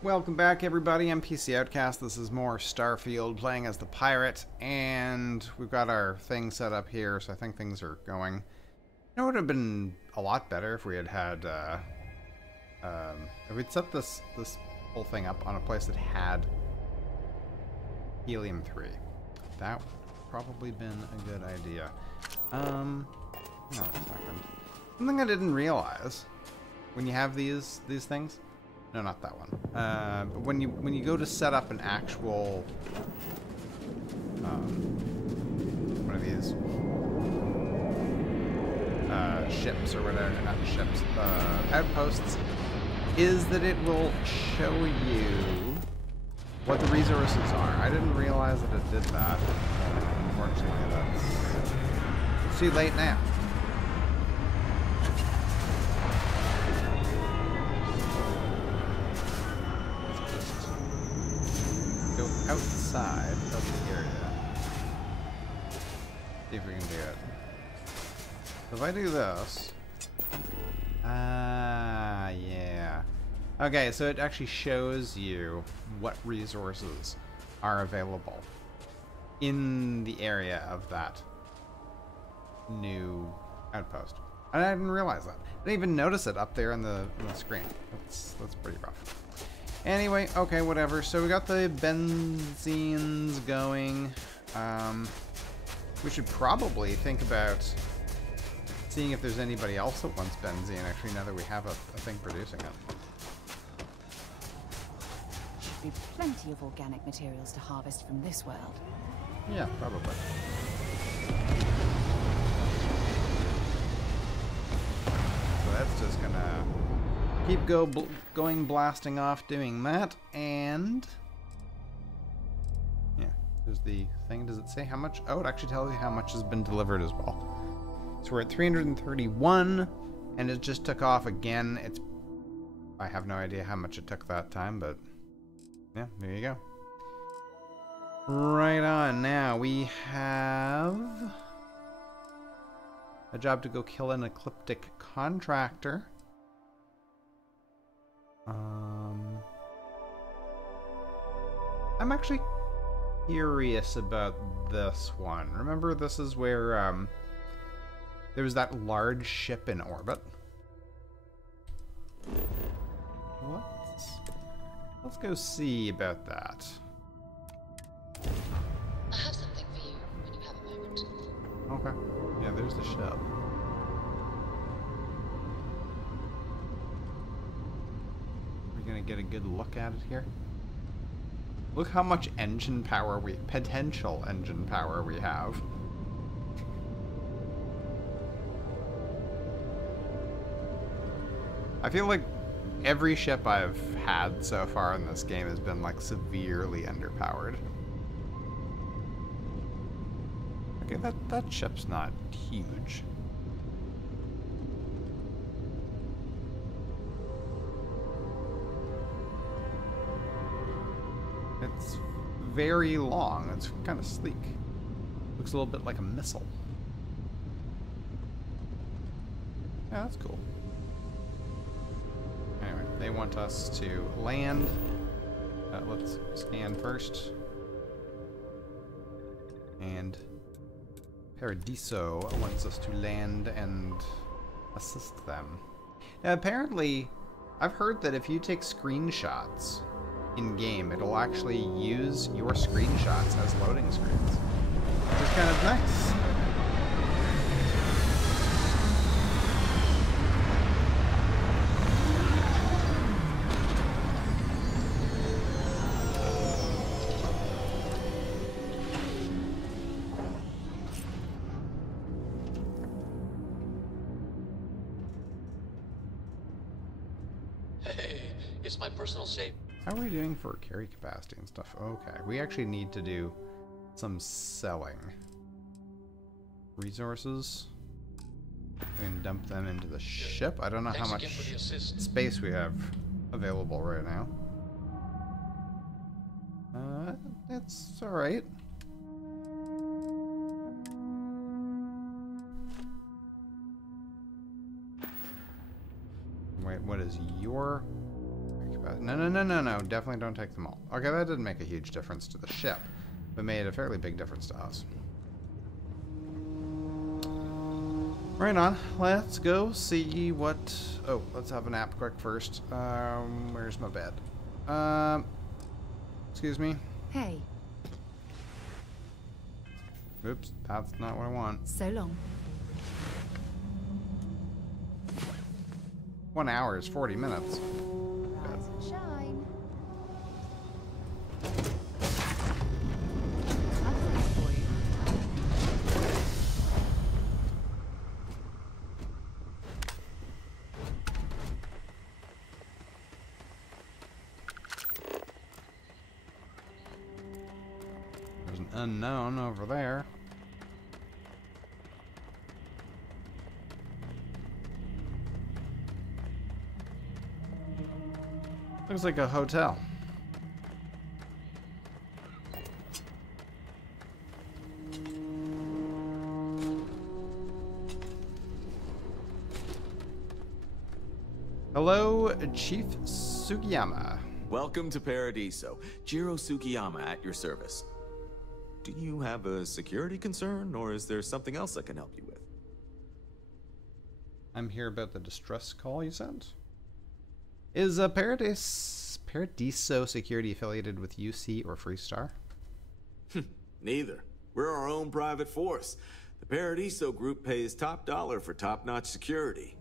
Welcome back, everybody. I'm PC Outcast. This is more Starfield, playing as the pirate, and we've got our thing set up here, so I think things are going. You know, it would have been a lot better if we had if we'd set this whole thing up on a place that had helium-3. That would have probably been a good idea. No, a second. Something I didn't realize when you have these things. No, not that one. But when you go to set up an actual one of these ships or whatever, not ships, outposts, is that it will show you what the resources are. I didn't realize that it did that. Unfortunately, that's too late now. Outside of the area. See if we can do it. So if I do this. Yeah. Okay, so it actually shows you what resources are available in the area of that new outpost. And I didn't realize that. I didn't even notice it up there on the screen. That's pretty rough. Anyway, okay, whatever. So we got the benzines going. We should probably think about seeing if there's anybody else that wants benzene, actually, now that we have a thing producing it. Should be plenty of organic materials to harvest from this world. Yeah, probably. So that's just gonna keep going blasting off doing that, and yeah, there's the thing. Does it say how much? Oh, it actually tells you how much has been delivered as well. So we're at 331, and it just took off again. I have no idea how much it took that time, but yeah, there you go. Right on. Now we have a job to go kill an ecliptic contractor. I'm actually curious about this one. Remember, this is where there was that large ship in orbit. Let's go see about that. I have something for you when you have a moment. Okay. Yeah, there's the ship. We're gonna get a good look at it here. Look how much engine power potential engine power we have. I feel like every ship I've had so far in this game has been like severely underpowered. Okay, that ship's not huge. It's very long. It's kind of sleek. Looks a little bit like a missile. Yeah, that's cool. Anyway, they want us to land. Let's scan first. And Paradiso wants us to land and assist them. Now, apparently, I've heard that if you take screenshots in-game, it'll actually use your screenshots as loading screens, which is kind of nice. Hey, it's my personal save. How are we doing for carry capacity and stuff? Okay, we actually need to do some selling. Resources. We can dump them into the ship. I don't know how much space we have available right now. It's alright. Wait, what is your capacity. No, no, no, no, no. Definitely don't take them all. Okay, that didn't make a huge difference to the ship, but made a fairly big difference to us. Right on. Let's go see what... Oh, let's have a nap quick first. Where's my bed? Excuse me. Hey, Oops, that's not what I want. so long. 1 hour is 40 minutes. Rise and shine. That's it for you. There's an unknown over there. Looks like a hotel. Hello, Chief Sugiyama. Welcome to Paradiso. Jiro Sugiyama at your service. Do you have a security concern, or is there something else I can help you with? I'm here about the distress call you sent. Is Paradiso Security affiliated with UC or Freestar? Neither. We're our own private force. The Paradiso group pays top dollar for top-notch security.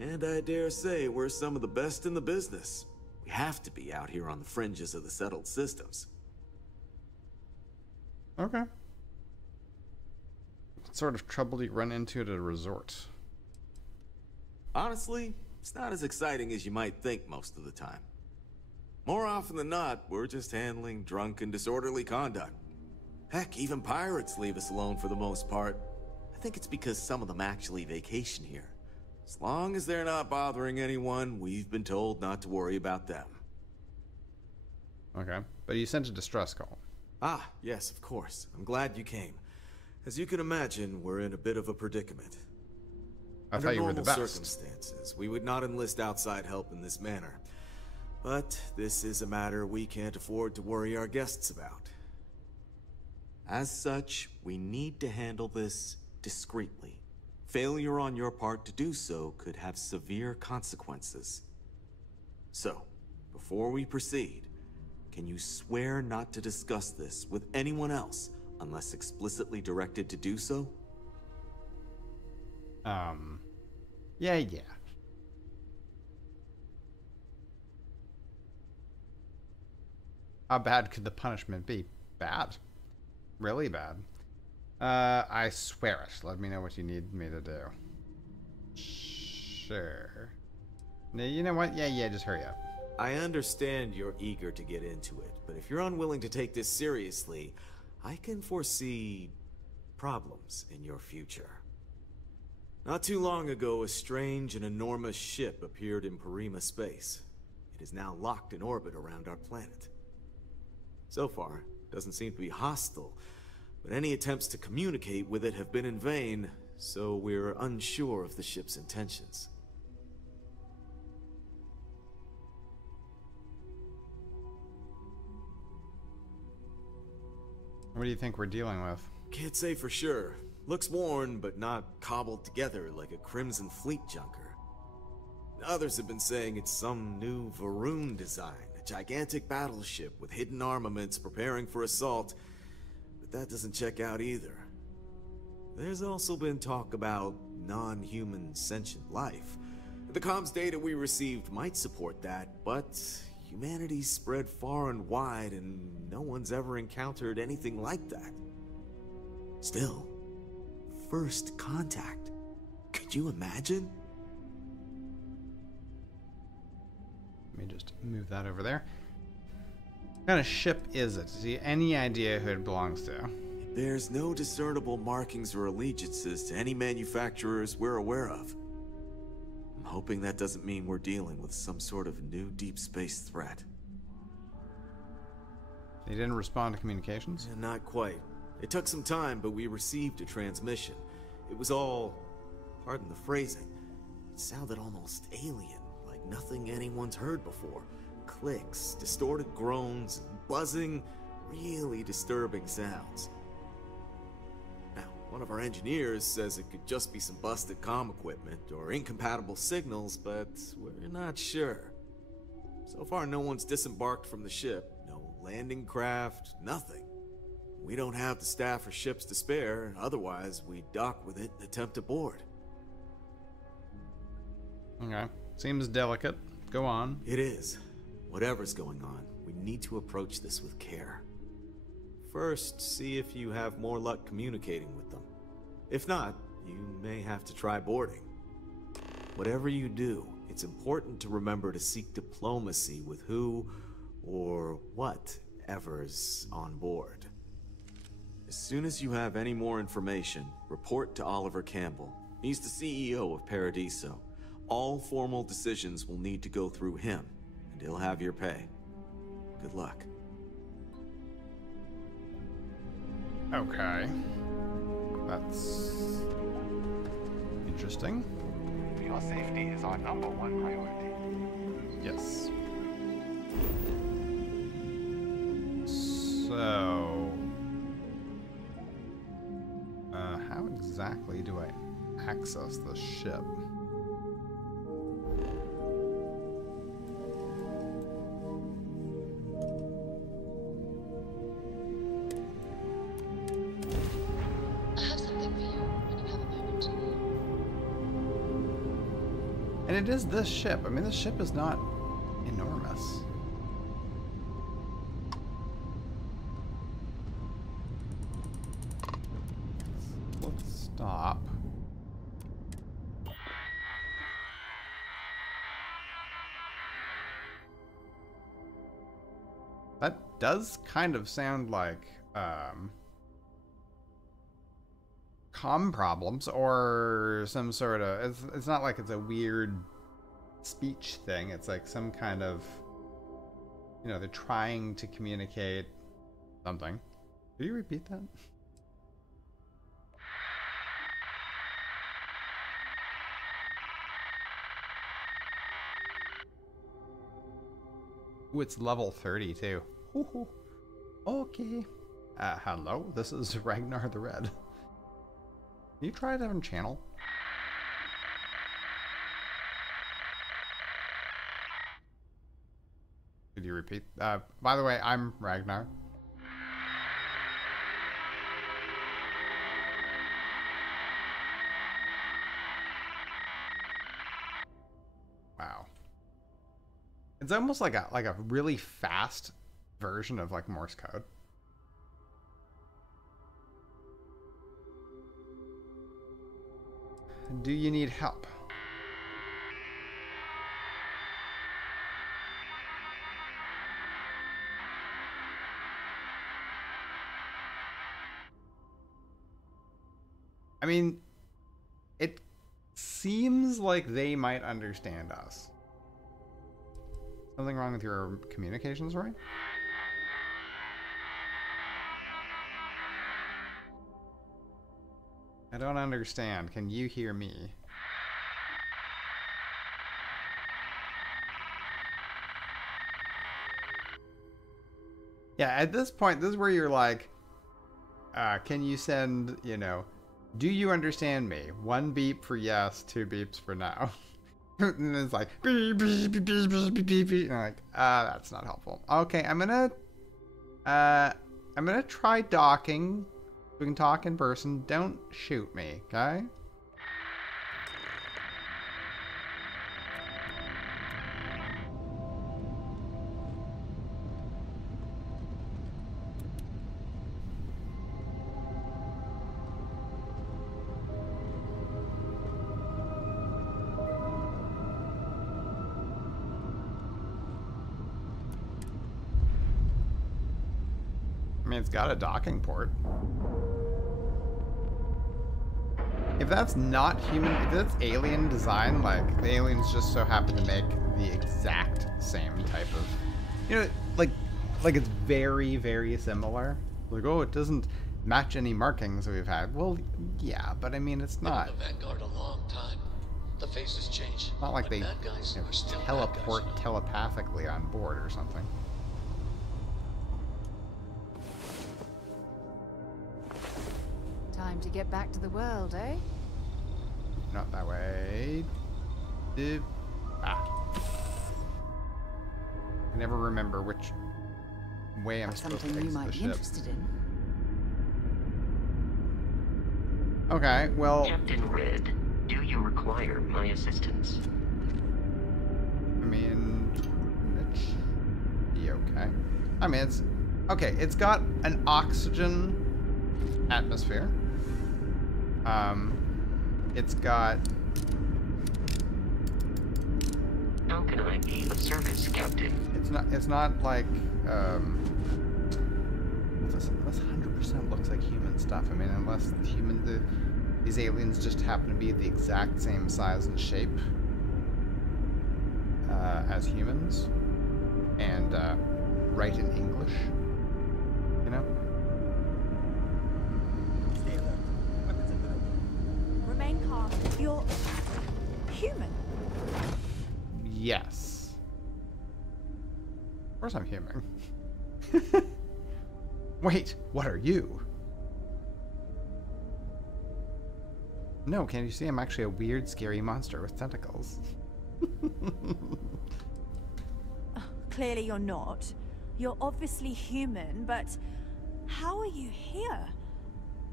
And I dare say we're some of the best in the business. We have to be out here on the fringes of the settled systems. Okay. What sort of trouble do you run into at a resort? Honestly, it's not as exciting as you might think most of the time. More often than not, we're just handling drunk and disorderly conduct. Heck, even pirates leave us alone for the most part. I think it's because some of them actually vacation here. As long as they're not bothering anyone, we've been told not to worry about them. Okay. But you sent a distress call. Ah, yes, of course. I'm glad you came. As you can imagine, we're in a bit of a predicament. I thought you were the best. Under normal circumstances, we would not enlist outside help in this manner. But this is a matter we can't afford to worry our guests about. As such, we need to handle this discreetly. Failure on your part to do so could have severe consequences. So, before we proceed, can you swear not to discuss this with anyone else unless explicitly directed to do so? Yeah. How bad could the punishment be? Bad. Really bad. I swear it. Let me know what you need me to do. Sure. No, you know what? Yeah, just hurry up. I understand you're eager to get into it, but if you're unwilling to take this seriously, I can foresee problems in your future. Not too long ago, a strange and enormous ship appeared in Parima space. It is now locked in orbit around our planet. So far, it doesn't seem to be hostile, but any attempts to communicate with it have been in vain, so we're unsure of the ship's intentions. What do you think we're dealing with? Can't say for sure. Looks worn, but not cobbled together like a Crimson Fleet junker. Others have been saying it's some new Varun design, a gigantic battleship with hidden armaments preparing for assault, but that doesn't check out either. There's also been talk about non-human sentient life. The comms data we received might support that, but humanity's spread far and wide and no one's ever encountered anything like that. Still, first contact. Could you imagine? Let me just move that over there. What kind of ship is it? Do you have any idea who it belongs to? It bears no discernible markings or allegiances to any manufacturers we're aware of. I'm hoping that doesn't mean we're dealing with some sort of new deep space threat. They didn't respond to communications? Not quite. It took some time, but we received a transmission. It was all, pardon the phrasing, it sounded almost alien, like like nothing anyone's heard before. Clicks, distorted groans, buzzing, really disturbing sounds. Now, one of our engineers says it could just be some busted comm equipment or incompatible signals, but we're not sure. So far, no one's disembarked from the ship. No landing craft, nothing. We don't have the staff or ships to spare, otherwise we'd dock with it and attempt to board. Okay. Seems delicate. Go on. It is. Whatever's going on, we need to approach this with care. First, see if you have more luck communicating with them. If not, you may have to try boarding. Whatever you do, it's important to remember to seek diplomacy with who or whatever's on board. As soon as you have any more information, report to Oliver Campbell. He's the CEO of Paradiso. All formal decisions will need to go through him, and he'll have your pay. Good luck. Okay. That's interesting. Your safety is our #1 priority. Yes. So, how exactly do I access the ship? I have something for you when you have a moment. And it is this ship. I mean, this ship is not enormous. Let's stop. That does kind of sound like comm problems or some sort of, it's not like it's a weird speech thing. It's like some kind of, you know, they're trying to communicate something. Could you repeat that? Ooh, it's level 30 too. Ooh, okay. Hello, this is Ragnar the Red. Can you try a different channel? Could you repeat? By the way, I'm Ragnar. Wow. It's almost like a really fast version of like Morse code. Do you need help? I mean, it seems like they might understand us. Something wrong with your communications, right? I don't understand. Can you hear me? Yeah, at this point, this is where you're like, can you send, you know, do you understand me? 1 beep for yes, 2 beeps for no. And it's like, beep, beep, beep, beep, beep, beep, beep, beep. And I'm like, that's not helpful. Okay, I'm gonna try docking. We can talk in person. Don't shoot me, okay? I mean, it's got a docking port. If that's not human, if that's alien design, like, the aliens just so happen to make the exact same type of, you know, like it's very, very similar. Like, oh, it doesn't match any markings we've had. Well, yeah, but I mean, it's not. Been in the Vanguard a long time. The faces change. Not like but they bad guys are still bad guys, teleport you know. telepathically on board or something. Time to get back to the world, eh? Not that way. I never remember which way I'm supposed to Something you exit might the be ship. interested in. Okay, well, Captain Red, do you require my assistance? I mean, it should be okay. I mean, it's okay. It's got an oxygen atmosphere. It's got. How can I be of service, Captain? It's not like this 100% looks like human stuff. I mean, unless these aliens just happen to be the exact same size and shape as humans, and write in English, you know. Stay alert. Weapons at the ready. Remain calm. You're human. Yes. Of course I'm human. Wait, what are you? No, can't you see I'm actually a weird, scary monster with tentacles? Clearly you're not. You're obviously human, but how are you here?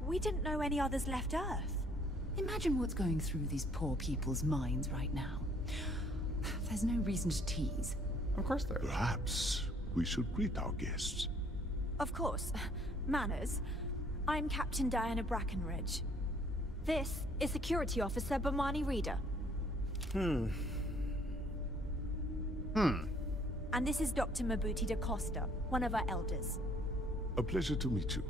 We didn't know any others left Earth. Imagine what's going through these poor people's minds right now. There's no reason to tease. Of course there is. Perhaps we should greet our guests. Of course. Manners. I'm Captain Diana Brackenridge. This is Security Officer Bomani Reader. And this is Dr. Mabuti da Costa, one of our elders. A pleasure to meet you.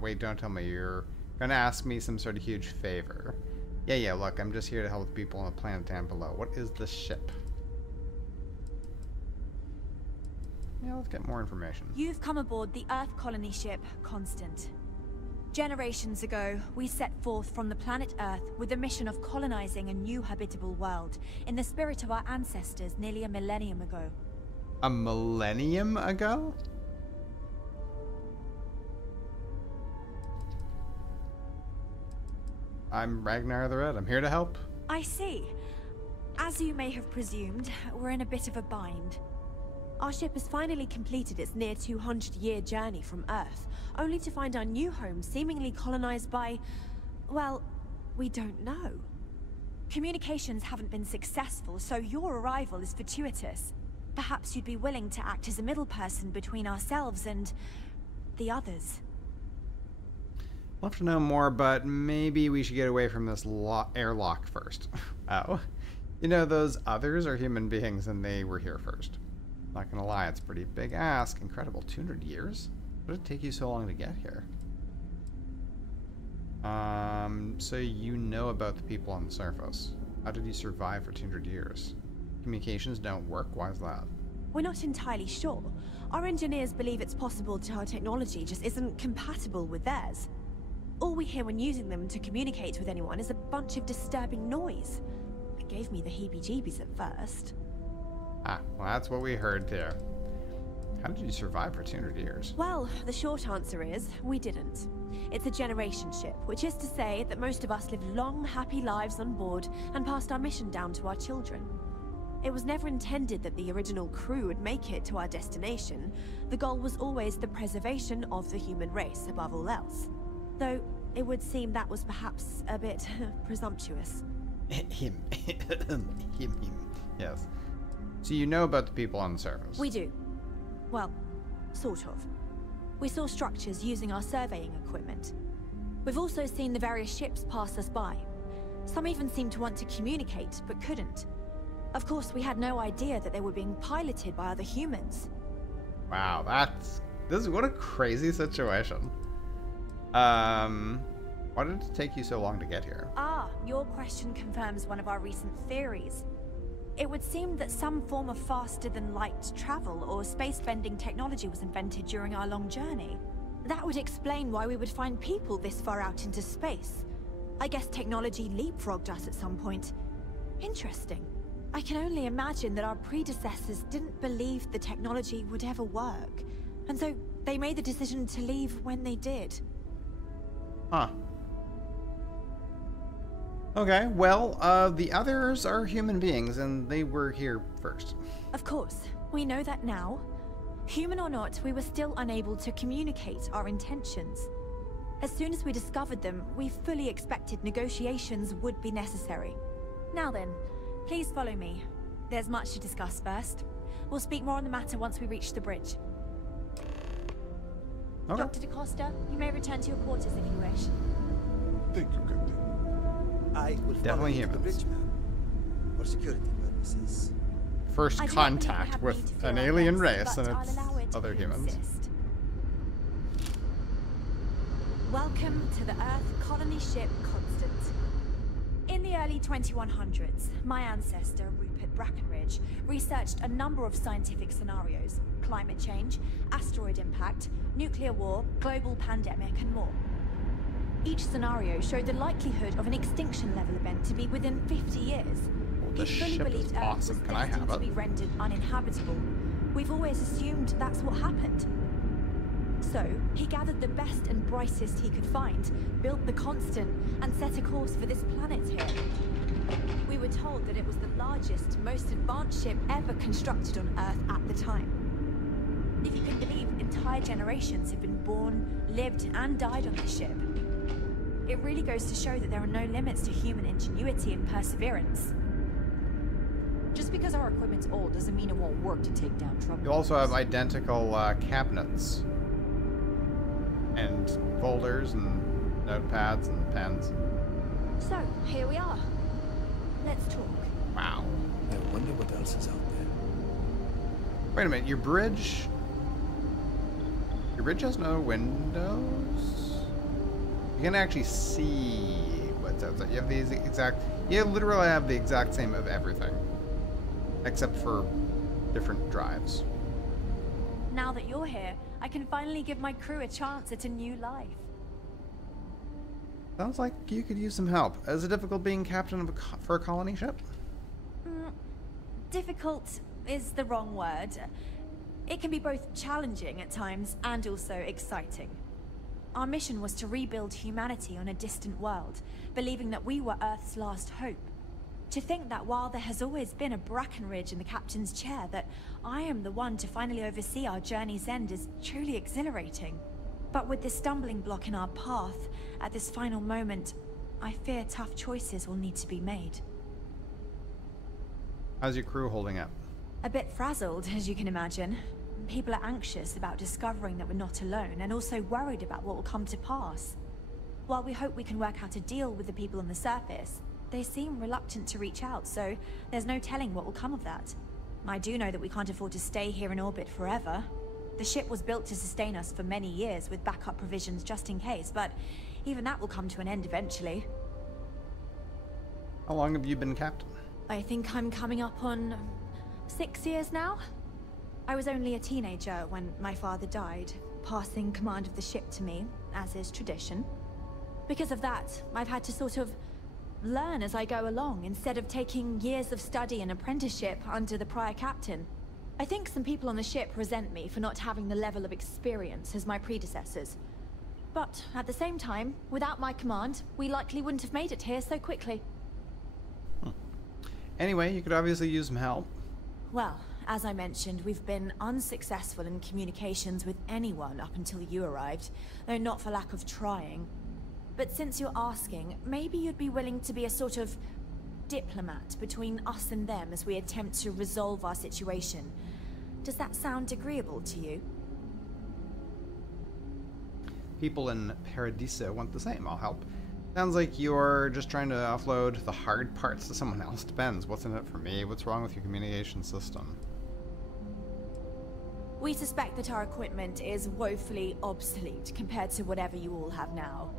Wait, don't tell me you're gonna ask me some sort of huge favor. Yeah, look, I'm just here to help the people on the planet down below. What is the ship? Yeah, let's get more information. You've come aboard the Earth colony ship, Constant. Generations ago, we set forth from the planet Earth with the mission of colonizing a new habitable world, in the spirit of our ancestors nearly a millennium ago. A millennium ago? I'm Ragnar the Red. I'm here to help. I see. As you may have presumed, we're in a bit of a bind. Our ship has finally completed its near 200-year journey from Earth, only to find our new home seemingly colonized by, well, we don't know. Communications haven't been successful, so your arrival is fortuitous. Perhaps you'd be willing to act as a middle person between ourselves and the others. Love to know more, but maybe we should get away from this airlock first. Oh. You know, those others are human beings and they were here first. Not gonna lie, it's a pretty big ask. Incredible, 200 years? What did it take you so long to get here? So you know about the people on the surface. How did you survive for 200 years? Communications don't work? Why is that? We're not entirely sure. Our engineers believe it's possible that our technology just isn't compatible with theirs. All we hear when using them to communicate with anyone is a bunch of disturbing noise. It gave me the heebie-jeebies at first. Ah, well that's what we heard there. How did you survive for 200 years? Well, the short answer is, we didn't. It's a generation ship, which is to say that most of us lived long, happy lives on board and passed our mission down to our children. It was never intended that the original crew would make it to our destination. The goal was always the preservation of the human race above all else. Though, it would seem that was perhaps a bit presumptuous. Him. Yes. So you know about the people on the surface? We do. Well, sort of. We saw structures using our surveying equipment. We've also seen the various ships pass us by. Some even seemed to want to communicate, but couldn't. Of course, we had no idea that they were being piloted by other humans. Wow, what a crazy situation. Why did it take you so long to get here? Ah, your question confirms one of our recent theories. It would seem that some form of faster-than-light travel or space-bending technology was invented during our long journey. That would explain why we would find people this far out into space. I guess technology leapfrogged us at some point. Interesting. I can only imagine that our predecessors didn't believe the technology would ever work, and so they made the decision to leave when they did. Huh. Okay, well, the others are human beings, and they were here first. Of course, we know that now. Human or not, we were still unable to communicate our intentions. As soon as we discovered them, we fully expected negotiations would be necessary. Now then, please follow me. There's much to discuss first. We'll speak more on the matter once we reach the bridge. Okay. Dr. DaCosta, you may return to your quarters if you wish. Thank you, Captain. I will follow Definitely you to the humans. bridge, ma'am. For security purposes. First I do not believe you contact have with need to fear an our alien guests, race, but and I'll it's allow it other if you humans. insist. Welcome to the Earth colony ship Constant. In the early 2100s, my ancestor, Rupert Brackenridge, researched a number of scientific scenarios: climate change, asteroid impact, nuclear war, global pandemic, and more. Each scenario showed the likelihood of an extinction-level event to be within 50 years. The He fully ship is believed Earth awesome. was Can I destined have to it? be rendered uninhabitable. We've always assumed that's what happened. So, he gathered the best and brightest he could find, built the Constant, and set a course for this planet here. We were told that it was the largest, most advanced ship ever constructed on Earth at the time. If you can believe, entire generations have been born, lived, and died on this ship. It really goes to show that there are no limits to human ingenuity and perseverance. Just because our equipment's old doesn't mean it won't work to take down trouble. You also have identical cabinets and folders and notepads and pens. So, here we are. Let's talk. Wow. I wonder what else is out there. Wait a minute, your bridge has no windows? You can actually see what's outside. You have these you literally have the exact same of everything, except for different drives. Now that you're here, I can finally give my crew a chance at a new life. Sounds like you could use some help. Is it difficult being captain of for a colony ship? Difficult is the wrong word. It can be both challenging at times and also exciting. Our mission was to rebuild humanity on a distant world, believing that we were Earth's last hope. To think that while there has always been a Brackenridge in the captain's chair, that I am the one to finally oversee our journey's end is truly exhilarating. But with this stumbling block in our path, at this final moment, I fear tough choices will need to be made. How's your crew holding up? A bit frazzled, as you can imagine. People are anxious about discovering that we're not alone, and also worried about what will come to pass. While we hope we can work out a deal with the people on the surface, they seem reluctant to reach out, so there's no telling what will come of that. I do know that we can't afford to stay here in orbit forever. The ship was built to sustain us for many years with backup provisions just in case, but even that will come to an end eventually. How long have you been captain? I think I'm coming up on 6 years now. I was only a teenager when my father died, passing command of the ship to me, as is tradition. Because of that, I've had to sort of learn as I go along, instead of taking years of study and apprenticeship under the prior captain. I think some people on the ship resent me for not having the level of experience as my predecessors. But at the same time, without my command, we likely wouldn't have made it here so quickly. Anyway, you could obviously use some help. Well, as I mentioned, we've been unsuccessful in communications with anyone up until you arrived, though not for lack of trying. But since you're asking, maybe you'd be willing to be a sort of diplomat between us and them as we attempt to resolve our situation. Does that sound agreeable to you? People in Paradiso want the same. I'll help. Sounds like you're just trying to offload the hard parts to someone else. Depends. What's in it for me? What's wrong with your communication system? We suspect that our equipment is woefully obsolete compared to whatever you all have now.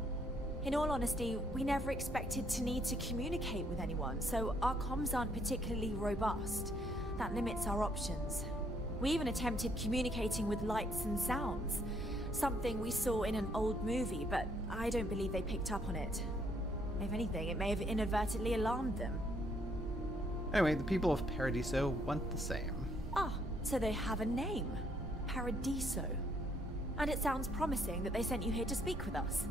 In all honesty, we never expected to need to communicate with anyone, so our comms aren't particularly robust. That limits our options. We even attempted communicating with lights and sounds. Something we saw in an old movie, but I don't believe they picked up on it. If anything, it may have inadvertently alarmed them. Anyway, the people of Paradiso want the same. Ah, so they have a name. Paradiso. And it sounds promising that they sent you here to speak with us.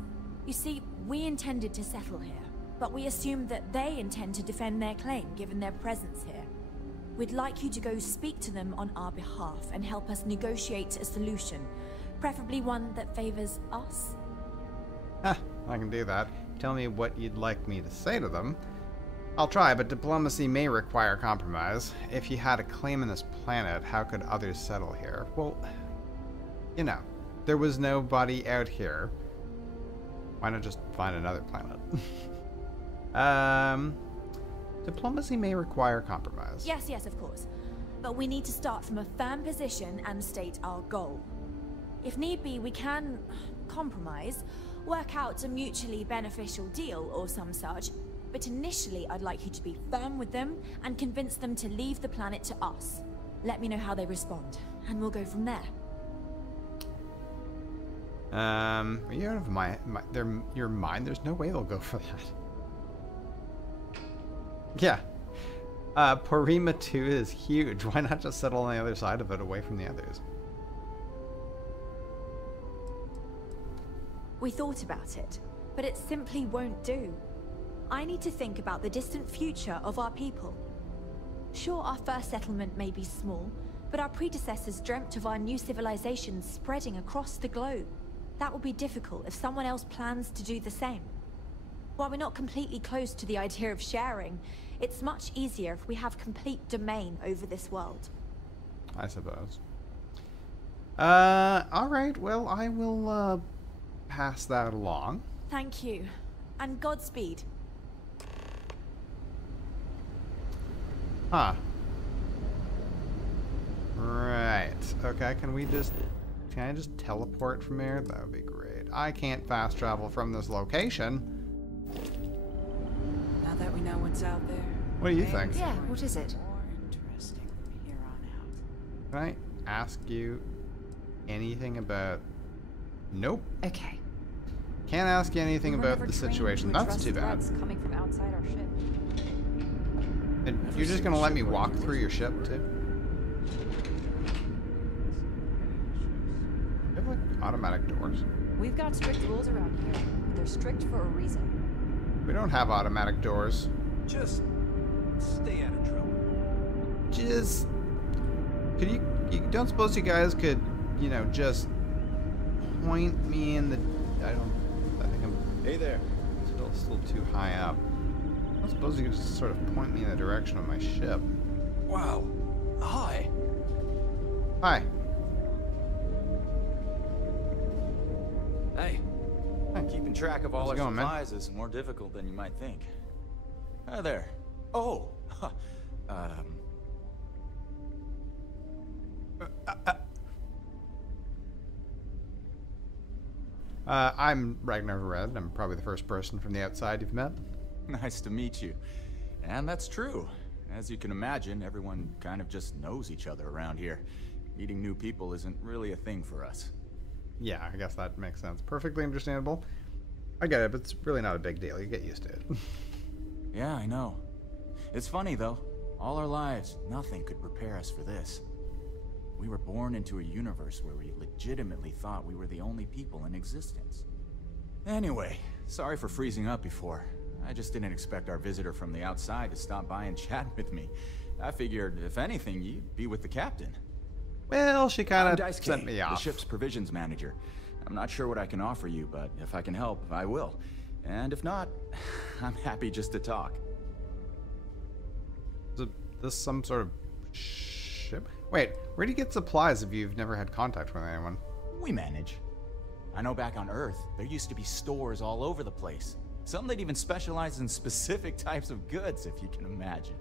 You see, we intended to settle here, but we assumed that they intend to defend their claim given their presence here. We'd like you to go speak to them on our behalf and help us negotiate a solution, preferably one that favors us. Huh, I can do that. Tell me what you'd like me to say to them. I'll try, but diplomacy may require compromise. If you had a claim on this planet, how could others settle here? Well, you know, there was nobody out here. Why not just find another planet? Diplomacy may require compromise. Yes, yes, of course. But we need to start from a firm position and state our goal. If need be, we can compromise, work out a mutually beneficial deal or some such, but initially I'd like you to be firm with them and convince them to leave the planet to us. Let me know how they respond, and we'll go from there. Are you out of your mind? There's no way they'll go for that. Yeah. Porima 2 is huge. Why not just settle on the other side of it away from the others? We thought about it, but it simply won't do. I need to think about the distant future of our people. Sure, our first settlement may be small, but our predecessors dreamt of our new civilization spreading across the globe. That will be difficult if someone else plans to do the same. While we're not completely close to the idea of sharing, it's much easier if we have complete domain over this world. I suppose. Alright, well, I will, pass that along. Thank you, and Godspeed. Huh. Right. Okay, can I just teleport from here? That would be great. I can't fast travel from this location. Now that we know what's out there. What do you think? Yeah, what is it? More interesting from here on out. Can I ask you anything about... Nope. Okay. Can't ask you anything We were about never the trained situation. to That's address too bad. threats coming from outside our ship. And you're just gonna let me walk through your ship, too? You have, like, automatic doors. We've got strict rules around here. They're strict for a reason. We don't have automatic doors. Just stay out of trouble. Just... Could you don't suppose you guys could, you know, just point me in the... I think I'm... Hey there. Still too high up. I don't suppose you could just sort of point me in the direction of my ship. Wow. Hi. Hi. Hey. Hi. Keeping track of all How's our it going, man? supplies is more difficult than you might think. Hi there. Oh. I'm Ragnar Red. I'm probably the first person from the outside you've met. Nice to meet you. And that's true. As you can imagine, everyone kind of just knows each other around here. Meeting new people isn't really a thing for us. Yeah, I guess that makes sense. Perfectly understandable. I get it, but it's really not a big deal. You get used to it. Yeah, I know. It's funny, though. All our lives, nothing could prepare us for this. We were born into a universe where we legitimately thought we were the only people in existence. Anyway, sorry for freezing up before. I just didn't expect our visitor from the outside to stop by and chat with me. I figured, if anything, you'd be with the captain. Well, she kind I'm of sent me off. the ship's provisions manager. I'm not sure what I can offer you, but if I can help, I will. And if not, I'm happy just to talk. Is this some sort of ship? Wait, where do you get supplies if you've never had contact with anyone? We manage. I know back on Earth, there used to be stores all over the place. Some that even specialize in specific types of goods, if you can imagine.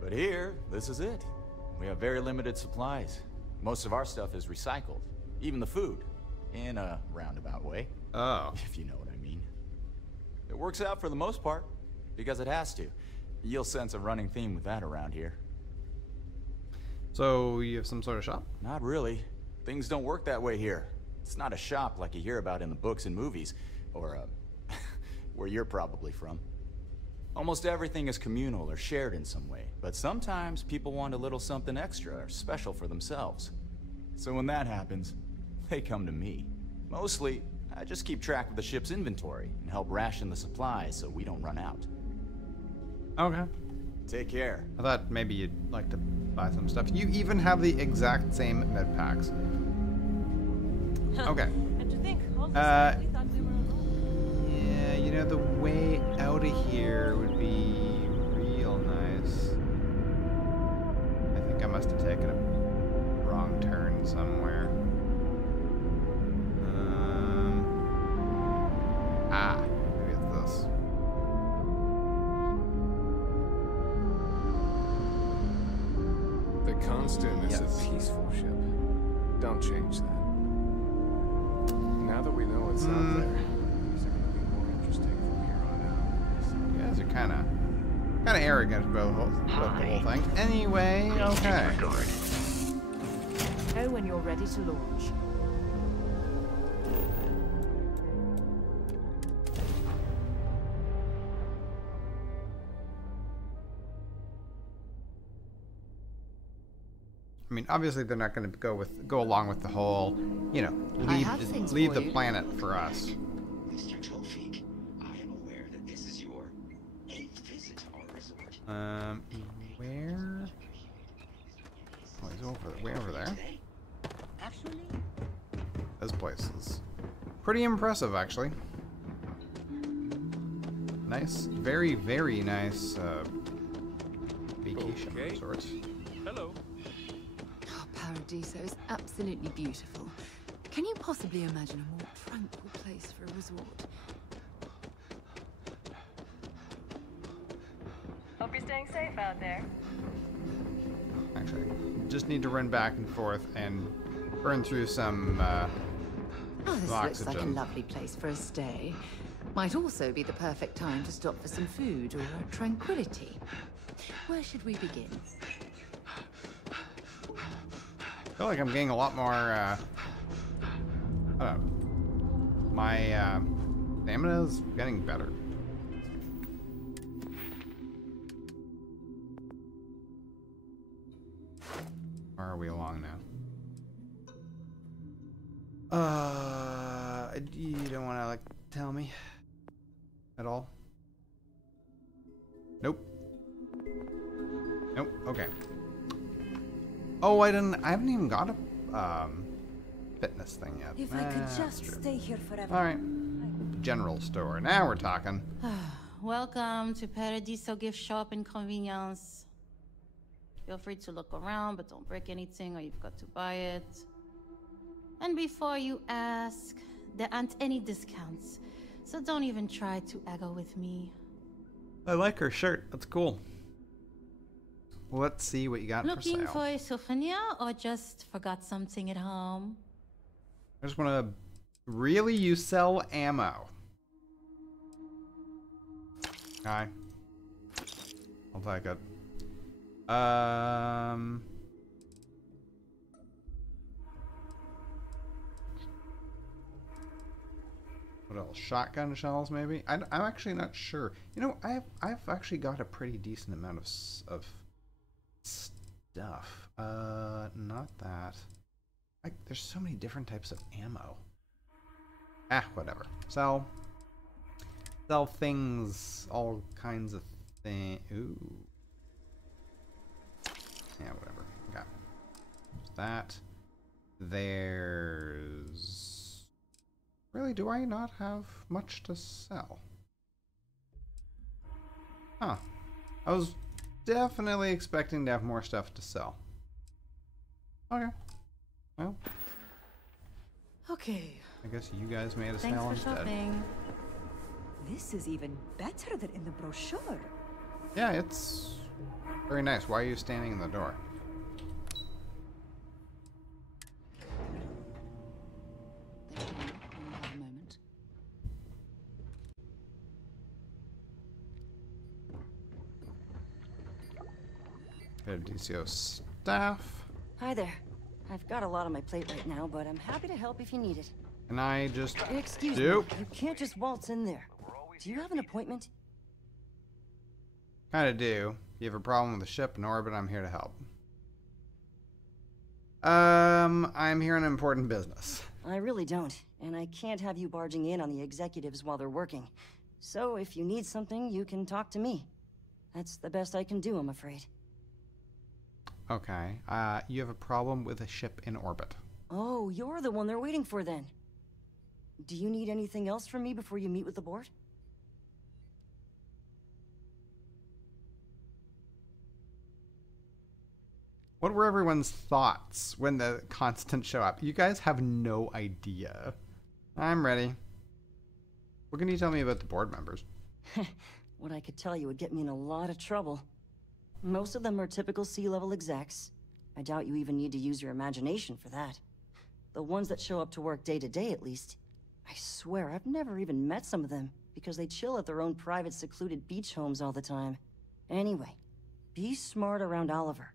But here, this is it. We have very limited supplies. Most of our stuff is recycled. Even the food. In a roundabout way. Oh. If you know what I mean. It works out for the most part. Because it has to. You'll sense a running theme with that around here. So, you have some sort of shop? Not really. Things don't work that way here. It's not a shop like you hear about in the books and movies, or, where you're probably from. Almost everything is communal or shared in some way, but sometimes people want a little something extra or special for themselves. So when that happens, they come to me. Mostly, I just keep track of the ship's inventory and help ration the supplies so we don't run out. Okay. Take care. I thought maybe you'd like to buy some stuff. You even have the exact same med packs. Okay. And to think, all this time we thought we were alone. Yeah, you know, the way out of here would be real nice. I think I must have taken a wrong turn somewhere. Maybe it's this. The Constant is Yes. a peaceful ship. Don't change that. Now that we know what's out there, things are gonna be more interesting from here on out. You guys are kind of arrogant about the whole thing. Anyway, okay. Know when you're ready to launch. I mean, obviously they're not going to go along with the whole, you know, leave the planet for us. Mr. Tofik, I am aware that this is your 8th visit to our resort. Where? Oh, he's way over there. Actually, This place is pretty impressive, actually. Nice, very, very nice vacation of sorts. Hello. Oh, Paradiso is absolutely beautiful. Can you possibly imagine a more tranquil place for a resort? Hope you're staying safe out there. Actually, just need to run back and forth and burn through some Oh, this looks oxygen. like a lovely place for a stay. Might also be the perfect time to stop for some food or tranquility. Where should we begin? I feel like I'm getting a lot more, I don't know. My stamina is getting better. Where are we along now? You don't want to, like, tell me at all? Nope. Nope, okay. Oh, I haven't even got a, fitness thing yet. If I could just stay here forever. Alright. General store. Now we're talking. Welcome to Paradiso Gift Shop and Convenience. Feel free to look around, but don't break anything or you've got to buy it. And before you ask, there aren't any discounts, so don't even try to haggle with me. I like her shirt. That's cool. Let's see what you got Looking for for sale. a souvenir or just forgot something at home? I just want to... Really? You sell ammo? Okay. I'll take it. What else? Shotgun shells, maybe? I'm actually not sure. You know, I've actually got a pretty decent amount of stuff. Not that. There's so many different types of ammo. Whatever. Sell things, all kinds of things. Ooh. Yeah, whatever. Okay. That. There's... Really, do I not have much to sell? Huh. I was definitely expecting to have more stuff to sell. Okay. Well. Okay. I guess you guys made a Thanks sale for instead. shopping. This is even better than in the brochure. Yeah, it's very nice. Why are you standing in the door? A moment. DCO staff. Hi there. I've got a lot on my plate right now, but I'm happy to help if you need it. Can I just Excuse me, do? you can't just waltz in there. Do you have an appointment? Kinda do. If you have a problem with the ship in orbit, I'm here to help. I'm here on important business. I really don't, and I can't have you barging in on the executives while they're working. So if you need something, you can talk to me. That's the best I can do, I'm afraid. Okay. You have a problem with a ship in orbit. Oh, you're the one they're waiting for then. Do you need anything else from me before you meet with the board? What were everyone's thoughts when the constants show up? You guys have no idea. I'm ready. What can you tell me about the board members? What I could tell you would get me in a lot of trouble. Most of them are typical C-level execs. I doubt you even need to use your imagination for that. The ones that show up to work day to day, at least. I swear, I've never even met some of them, because they chill at their own private secluded beach homes all the time. Anyway, be smart around Oliver.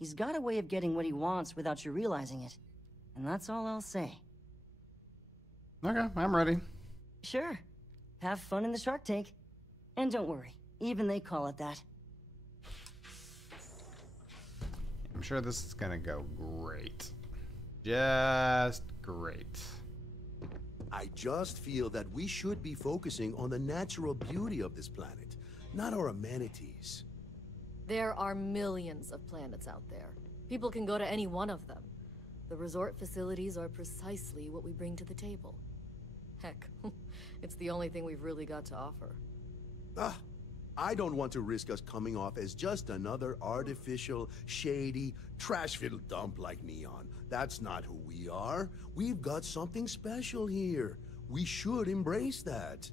He's got a way of getting what he wants without you realizing it. And that's all I'll say. Okay, I'm ready. Sure. Have fun in the shark tank. And don't worry, even they call it that. I'm sure this is gonna go great. Just great. I just feel that we should be focusing on the natural beauty of this planet, not our amenities. There are millions of planets out there. People can go to any one of them. The resort facilities are precisely what we bring to the table. Heck, it's the only thing we've really got to offer. I don't want to risk us coming off as just another artificial, shady, trash-filled dump like Neon. That's not who we are. We've got something special here. We should embrace that.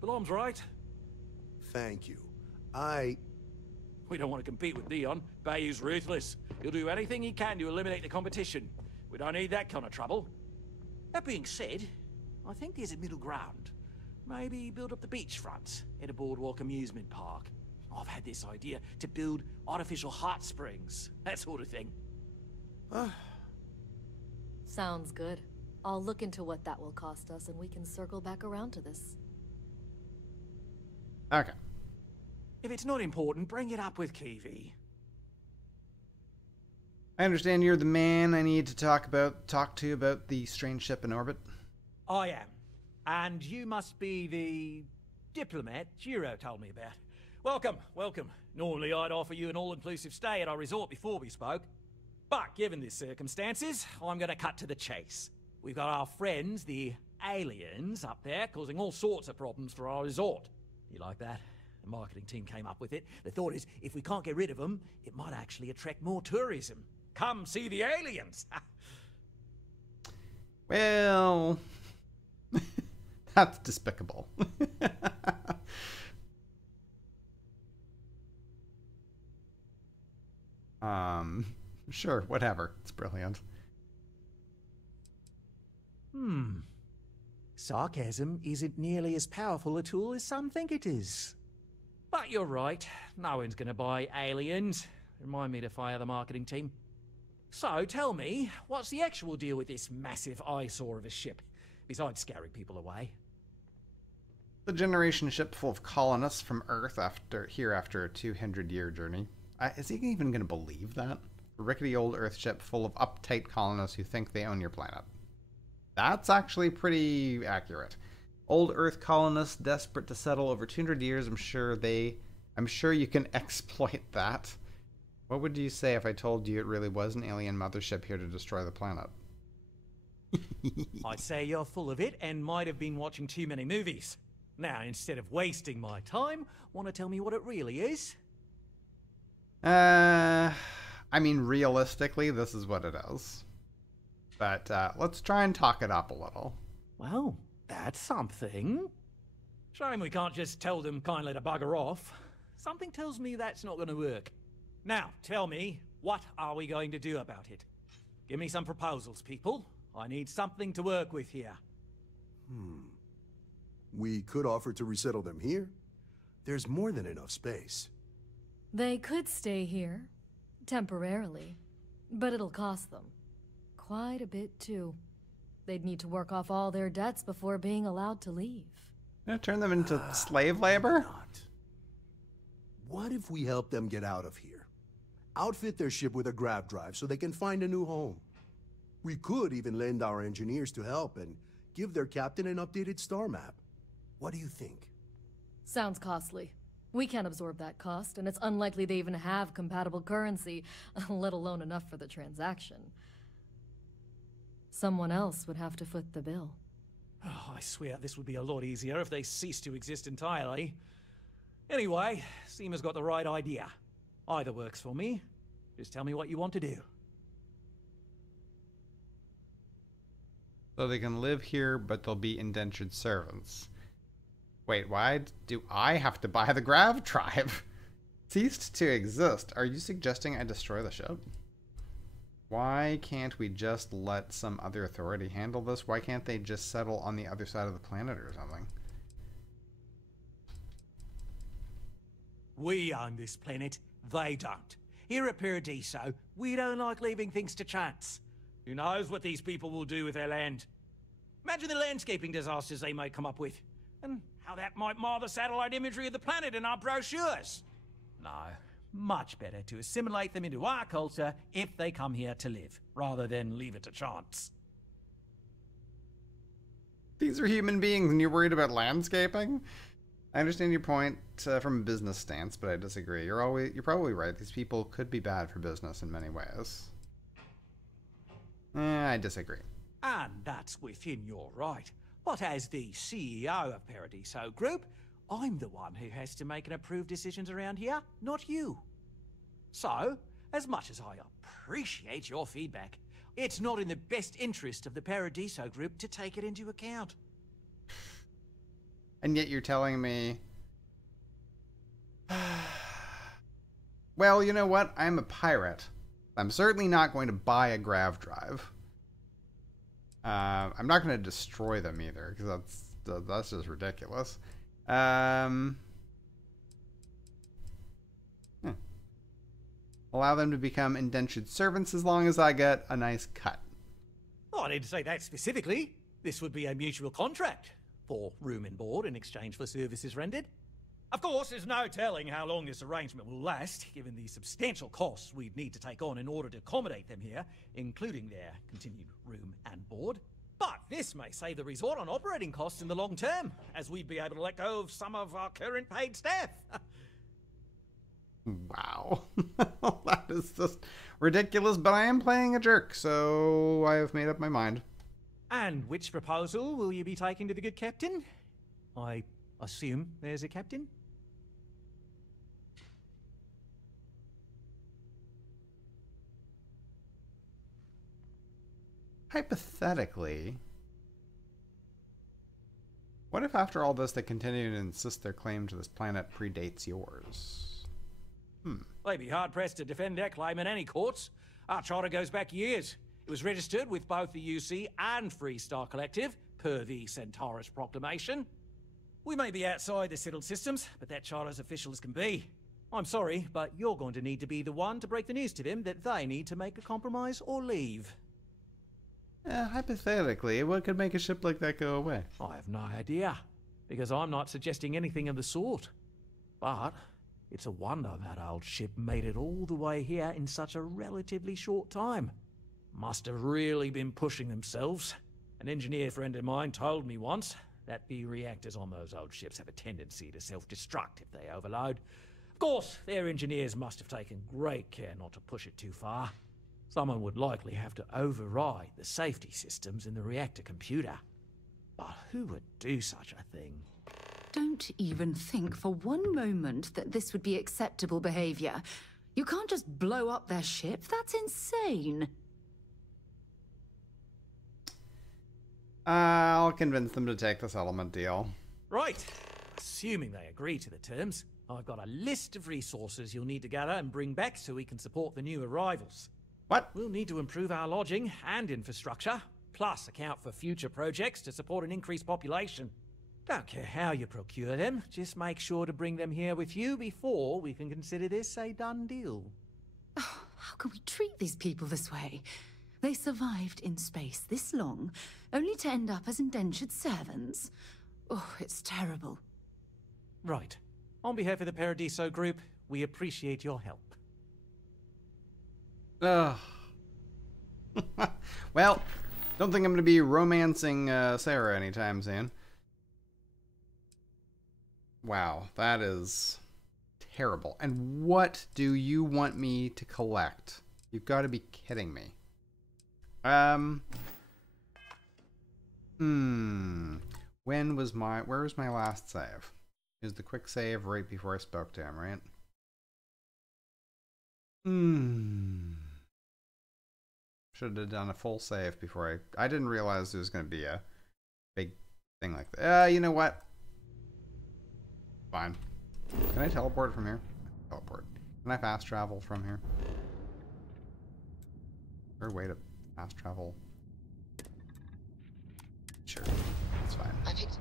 Blom's right. Thank you. We don't want to compete with Neon. Bayou's ruthless. He'll do anything he can to eliminate the competition. We don't need that kind of trouble. That being said, I think there's a middle ground. Maybe build up the beachfront at a boardwalk amusement park. I've had this idea to build artificial hot springs, that sort of thing. Sounds good. I'll look into what that will cost us and we can circle back around to this. Okay. If it's not important, bring it up with Kiwi. I understand you're the man I need to talk to about the strange ship in orbit. I am. And you must be the diplomat Jiro told me about. Welcome, welcome. Normally I'd offer you an all-inclusive stay at our resort before we spoke. But given the circumstances, I'm going to cut to the chase. We've got our friends, the aliens, up there causing all sorts of problems for our resort. You like that? The marketing team came up with it. The thought is, if we can't get rid of them, it might actually attract more tourism. Come see the aliens! Well... That's despicable. Sure, whatever. It's brilliant. Sarcasm isn't nearly as powerful a tool as some think it is. But you're right. No one's going to buy aliens. Remind me to fire the marketing team. So, tell me, what's the actual deal with this massive eyesore of a ship, besides scaring people away? The generation ship full of colonists from Earth after a 200-year journey. Is he even going to believe that? A rickety old Earth ship full of uptight colonists who think they own your planet. That's actually pretty accurate. Old Earth colonists desperate to settle over 200 years. I'm sure you can exploit that. What would you say if I told you it really was an alien mothership here to destroy the planet? I'd say you're full of it and might have been watching too many movies. Now, instead of wasting my time, want to tell me what it really is? I mean, realistically, this is what it is. But let's try and talk it up a little. Well, that's something. Shame we can't just tell them kindly to bugger off. Something tells me that's not going to work. Now, tell me, what are we going to do about it? Give me some proposals, people. I need something to work with here. We could offer to resettle them here. There's more than enough space. They could stay here, temporarily, but it'll cost them. Quite a bit, too. They'd need to work off all their debts before being allowed to leave. Turn them into slave labor? What if we help them get out of here? Outfit their ship with a grav drive so they can find a new home. We could even lend our engineers to help and give their captain an updated star map. What do you think? Sounds costly. We can't absorb that cost, and it's unlikely they even have compatible currency, let alone enough for the transaction. Someone else would have to foot the bill. Oh, I swear this would be a lot easier if they ceased to exist entirely. Anyway, Seema's got the right idea. Either works for me. Just tell me what you want to do. So they can live here, but they'll be indentured servants. Wait, why do I have to buy the Grav Tribe? Ceased to exist. Are you suggesting I destroy the ship? Why can't we just let some other authority handle this? Why can't they just settle on the other side of the planet or something? We own this planet, they don't. Here at Paradiso, we don't like leaving things to chance. Who knows what these people will do with their land? Imagine the landscaping disasters they might come up with, and how that might mar the satellite imagery of the planet in our brochures. No, much better to assimilate them into our culture if they come here to live, rather than leave it to chance. These are human beings and you're worried about landscaping? I understand your point from a business stance, but I disagree. You're probably right. These people could be bad for business in many ways. I disagree. And that's within your right. But as the CEO of Paradiso Group, I'm the one who has to make and approve decisions around here, not you. So, as much as I appreciate your feedback, it's not in the best interest of the Paradiso Group to take it into account. And yet you're telling me... Well, you know what? I'm a pirate. I'm certainly not going to buy a grav drive. I'm not going to destroy them either, because that's just ridiculous. Allow them to become indentured servants as long as I get a nice cut. Oh, I didn't say that specifically. This would be a mutual contract for room and board in exchange for services rendered. Of course, there's no telling how long this arrangement will last, given the substantial costs we'd need to take on in order to accommodate them here, including their continued room and board. But this may save the resort on operating costs in the long term, as we'd be able to let go of some of our current paid staff. Wow. That is just ridiculous, but I am playing a jerk, so I have made up my mind. And which proposal will you be taking to the good captain? I assume there's a captain? Hypothetically, what if after all this they continue to insist their claim to this planet predates yours? They'd be hard-pressed to defend their claim in any courts. Our charter goes back years. It was registered with both the UC and Freestar Collective, per the Centaurus Proclamation. We may be outside the settled systems, but that charter's official as can be. I'm sorry, but you're going to need to be the one to break the news to them that they need to make a compromise or leave. Hypothetically, what could make a ship like that go away? I have no idea, because I'm not suggesting anything of the sort. But it's a wonder that old ship made it all the way here in such a relatively short time. Must have really been pushing themselves. An engineer friend of mine told me once that the reactors on those old ships have a tendency to self-destruct if they overload. Of course, their engineers must have taken great care not to push it too far. Someone would likely have to override the safety systems in the reactor computer. But who would do such a thing? Don't even think for one moment that this would be acceptable behavior. You can't just blow up their ship. That's insane. I'll convince them to take the settlement deal. Right. Assuming they agree to the terms, I've got a list of resources you'll need to gather and bring back so we can support the new arrivals. What? We'll need to improve our lodging and infrastructure, plus account for future projects to support an increased population. Don't care how you procure them, just make sure to bring them here with you before we can consider this a done deal. How can we treat these people this way? They survived in space this long, only to end up as indentured servants. Oh, it's terrible. Right. On behalf of the Paradiso group, we appreciate your help. Ugh. Well, don't think I'm going to be romancing Sarah anytime soon. Wow, that is terrible. And what do you want me to collect? You've got to be kidding me. Where was my last save? It was the quick save right before I spoke to him, right? Should have done a full save before I didn't realize there was going to be a big thing like that. You know what? Fine. Can I teleport from here? Teleport. Can I fast travel from here? Is there a way to fast travel? Sure. That's fine. I picked.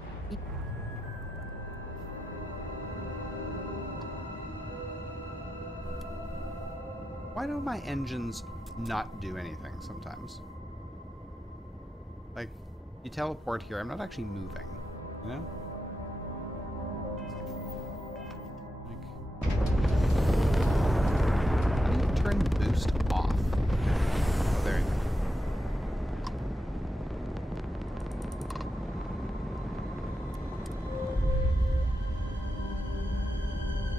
Why don't my engines not do anything sometimes? Like, you teleport here, I'm not actually moving, you know? Like, how do you turn boost off? Oh, there you go.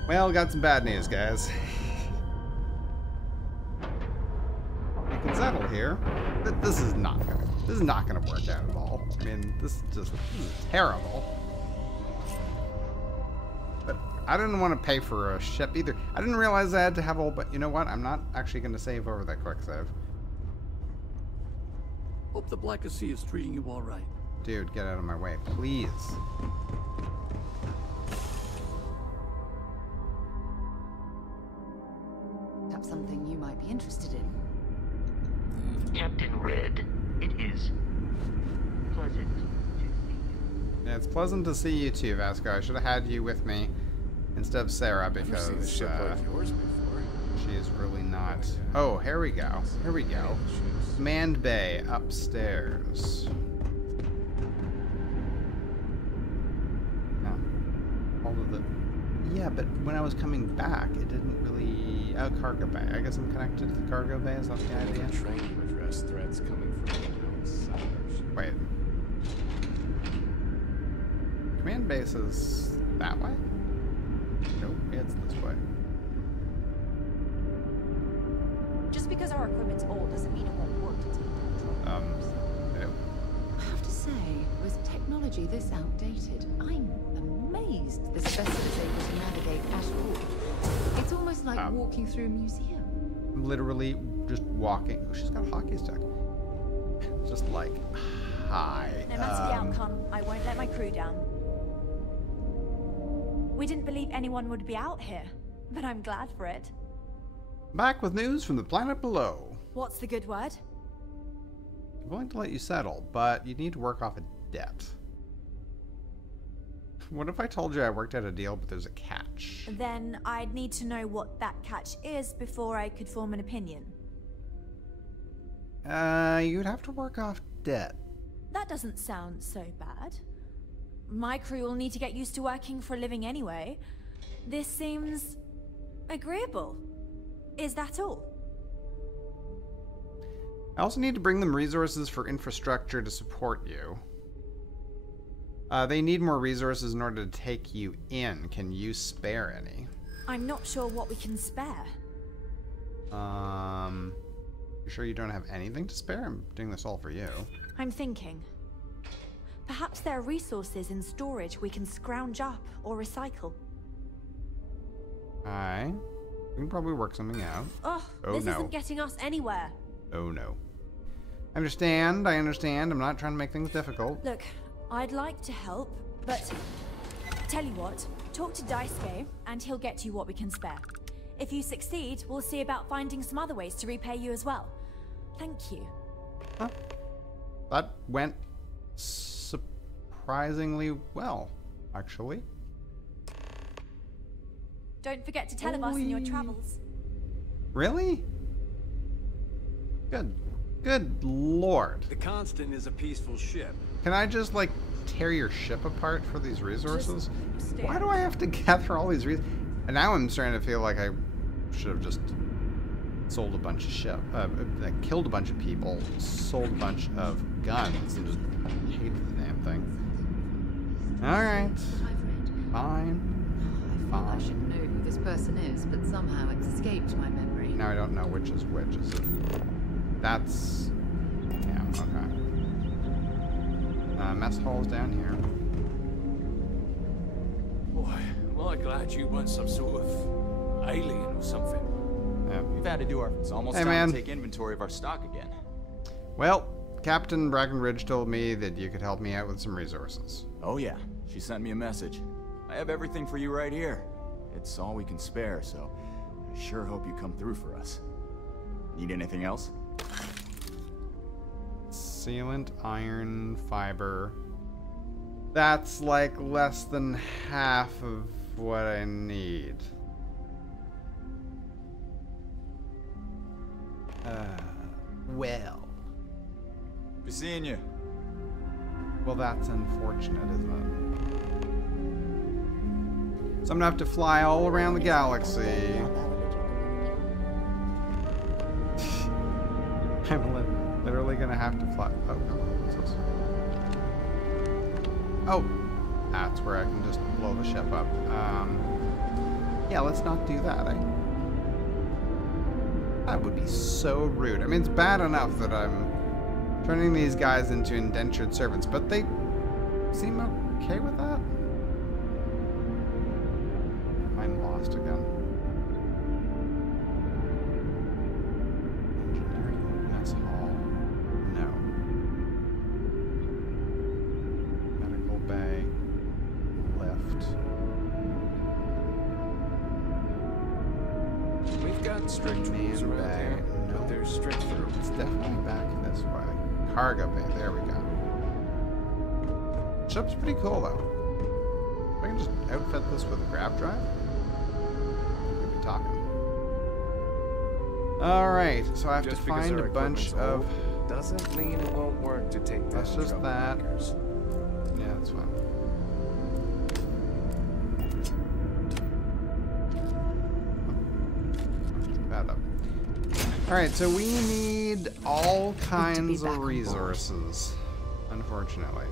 Well, got some bad news, guys. We can settle here. This is not gonna work out at all. I mean, this is terrible. But I didn't want to pay for a ship either. I didn't realize I had to have all. But you know what? I'm not actually gonna save over that quick save. Hope the Black Sea is treating you all right. Dude, get out of my way, please. Perhaps something you might be interested in. Captain Red, it is pleasant to see you. Yeah, it's pleasant to see you too, Vasco. I should have had you with me instead of Sarah because I've never seen a ship like yours before. She is really not. Oh, here we go. Here we go. Manned bay upstairs. No. All of the. Yeah, but when I was coming back, it didn't really. Oh, cargo bay. I guess I'm connected to the cargo bay. Is that the idea? Trying to address threats coming from outside. Wait. Command base is that way? Nope, it's this way. Just because our equipment's old doesn't mean it won't work to take down drones. No. I have to say, with technology this outdated, I'm amazed this vessel is able to navigate at all. It's almost like walking through a museum. I'm literally just walking. Oh, she's got a hockey stick. Just like, hi. No matter the outcome, I won't let my crew down. We didn't believe anyone would be out here, but I'm glad for it. Back with news from the planet below. What's the good word? I'm willing to let you settle, but you need to work off a debt. What if I told you I worked out a deal, but there's a catch? Then I'd need to know what that catch is before I could form an opinion. You'd have to work off debt. That doesn't sound so bad. My crew will need to get used to working for a living anyway. This seems agreeable. Is that all? I also need to bring them resources for infrastructure to support you. They need more resources in order to take you in. Can you spare any? I'm not sure what we can spare. You sure you don't have anything to spare? I'm doing this all for you. I'm thinking. Perhaps there are resources in storage we can scrounge up or recycle. Aye. We can probably work something out. Oh, this isn't getting us anywhere. Oh no. I understand. I'm not trying to make things difficult. Look, I'd like to help, but tell you what, talk to Daisuke and he'll get you what we can spare. If you succeed, we'll see about finding some other ways to repay you as well. Thank you. Huh. That went surprisingly well, actually. Don't forget to tell of us in your travels. Really? Good. Good lord. The Constant is a peaceful ship. Can I just, like, tear your ship apart for these resources? Why do I have to gather all these resources? And now I'm starting to feel like I should have just sold a bunch of ship, killed a bunch of people, sold a bunch of guns, and just hated the damn thing. Alright. Fine. I should know who this person is, but somehow it's escaped my memory. Now I don't know which is which. Is it? That's... Yeah, okay. Mess hall's down here. Boy, am I glad you weren't some sort of alien or something. Yeah. We've had to do our... It's almost time to take inventory of our stock again. Well, Captain Brackenridge told me that you could help me out with some resources. Oh yeah, she sent me a message. I have everything for you right here. It's all we can spare, so I sure hope you come through for us. Need anything else? Sealant, iron, fiber. That's like less than half of what I need. Well. Be seeing you. Well, that's unfortunate, isn't it? So I'm gonna have to fly all around the galaxy. I'm literally gonna have to fly. Oh, no, what's this? Oh, that's where I can just blow the ship up. Yeah, let's not do that, eh? That would be so rude. I mean, it's bad enough that I'm turning these guys into indentured servants, but they seem okay with that. I'm lost again. Engineering mess hall. No. Medical bay. Lift. We've got strict rules around here, but they're strict for It's definitely back this way. Cargo bay, there we go. Ship's pretty cool though. If I can just outfit this with a grab drive, we'll be talking. Alright, so I have to find a bunch of... Doesn't mean it won't work to take down That's just that. Yeah, that's fine. That up. Alright, so we need all kinds of resources, unfortunately.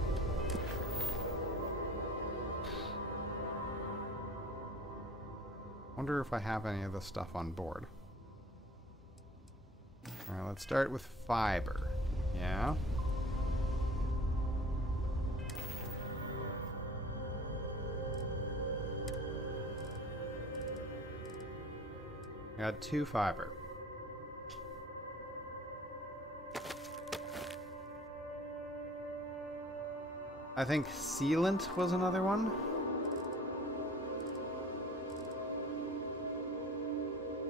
Wonder if I have any of this stuff on board. Alright, let's start with fiber. Yeah. I got 2 fiber. I think sealant was another one.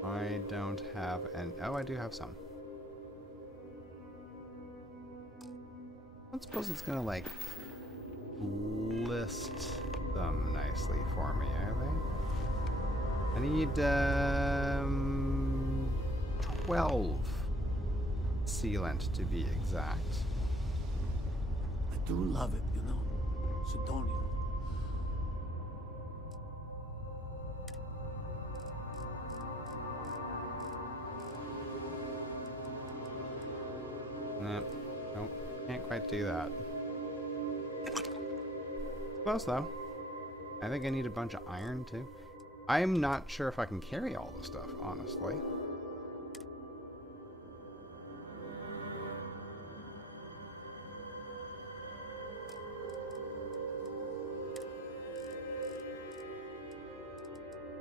I don't have any. Oh, I do have some. I suppose it's gonna like list them nicely for me, are they? I need 12 sealant to be exact. I do love it, you know, Sidonia. Nah, nope, can't quite do that. Close though. I think I need a bunch of iron too. I'm not sure if I can carry all this stuff, honestly.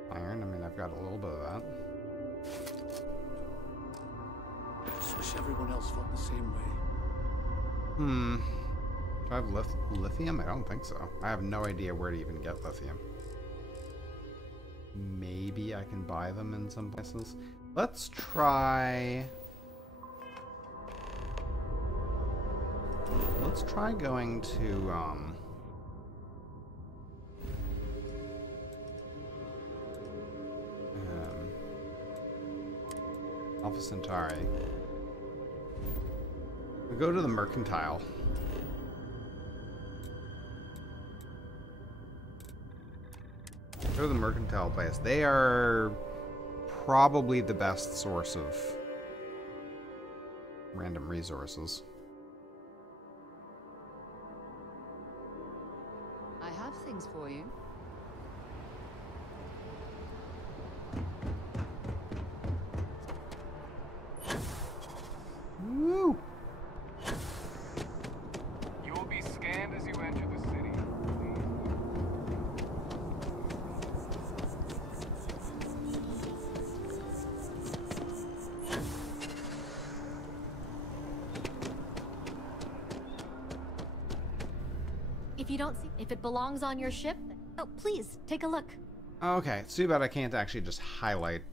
Iron, I mean, I've got a little bit of that. I just wish everyone else felt the same way. Do I have lithium? I don't think so. I have no idea where to even get lithium. Maybe I can buy them in some places. Let's try... Let's try going to, Alpha Centauri. We'll go to the Mercantile. Go to the Mercantile place. They are probably the best source of random resources. I have things for you. Woo! You will be scanned as you enter the city. If you don't see, if it belongs on your ship, oh, please, take a look. Okay, it's too bad I can't actually just highlight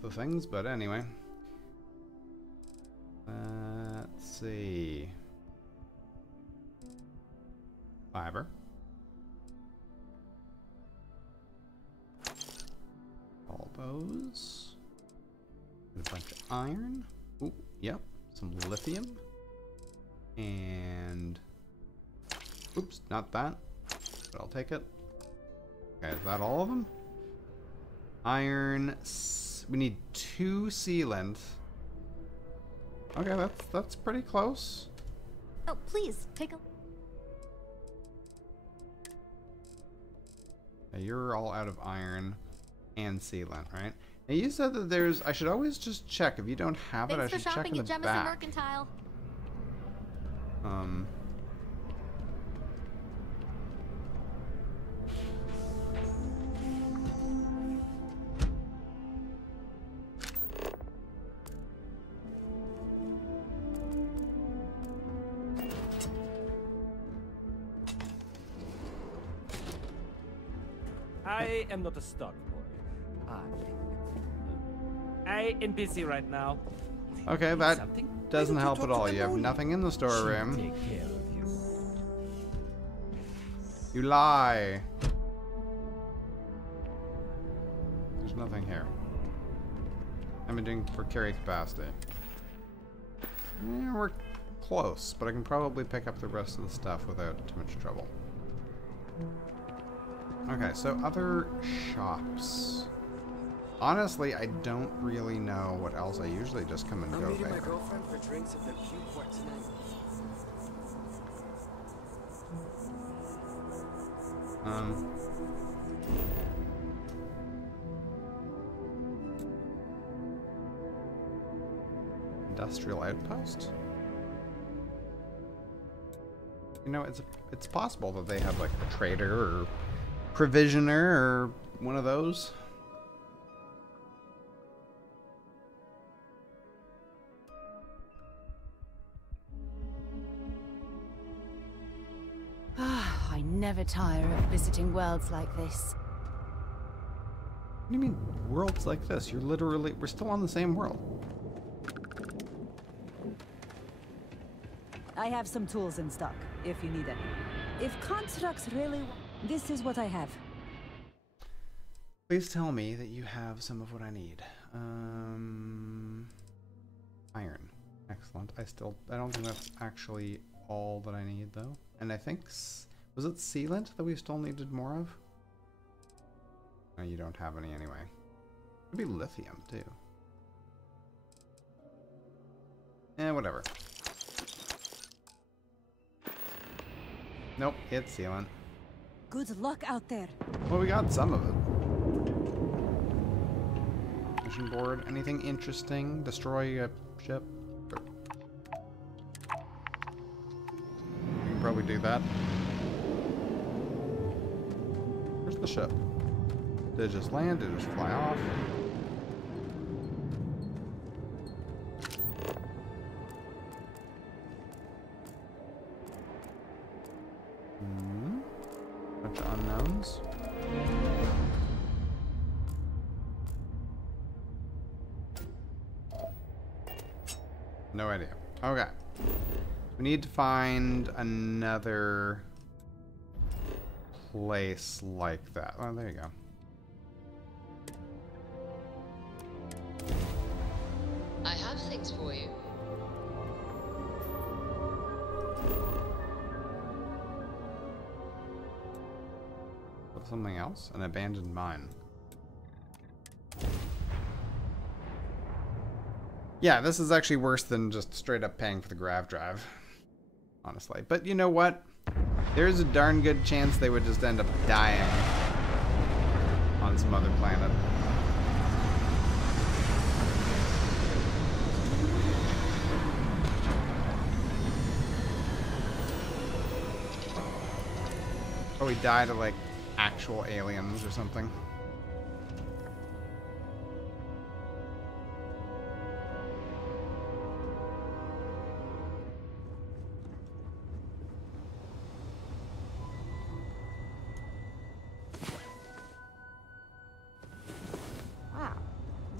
the things, but anyway. Let's see. Fiber. All those. A bunch of iron. Ooh, yep. Some lithium. And... oops, not that. But I'll take it. Okay, is that all of them? Iron. We need 2 sealant. Okay, that's pretty close. Oh, please, take a... Yeah, you're all out of iron and sealant, right? Now you said that there's... I should always just check. If you don't have it, I should check in the back. Mercantile. I am not a stock boy. I am busy right now. Okay, that doesn't help at all. You have nothing in the storeroom. Take care of you. You lie. There's nothing here. I'm doing for carry capacity. Yeah, we're close, but I can probably pick up the rest of the stuff without too much trouble. Okay, so other shops. Honestly, I don't really know what else. I usually just come and go meeting there. my girlfriend for drinks at the Q Court tonight. Industrial outpost? You know, it's possible that they have like a trader or provisioner or one of those. I never tire of visiting worlds like this. What do you mean worlds like this? You're literally... we're still on the same world. I have some tools in stock, if you need any. If constructs really... this is what I have. Please tell me that you have some of what I need. Iron. Excellent. I don't think that's actually all that I need, though. And I think... was it sealant that we still needed more of? No, you don't have any anyway. Could be lithium, too. Whatever. Nope, it's sealant. Good luck out there. Well, we got some of it. Mission board. Anything interesting? Destroy a ship? You can probably do that. Where's the ship? Did it just land? Did it just fly off? Bunch of unknowns. No idea. Okay. We need to find another place like that. Oh, there you go. I have things for you. something else? An abandoned mine. Yeah, this is actually worse than just straight up paying for the grav drive. Honestly. But you know what? There's a darn good chance they would just end up dying on some other planet. Or we die to, like, actual aliens or something. Wow.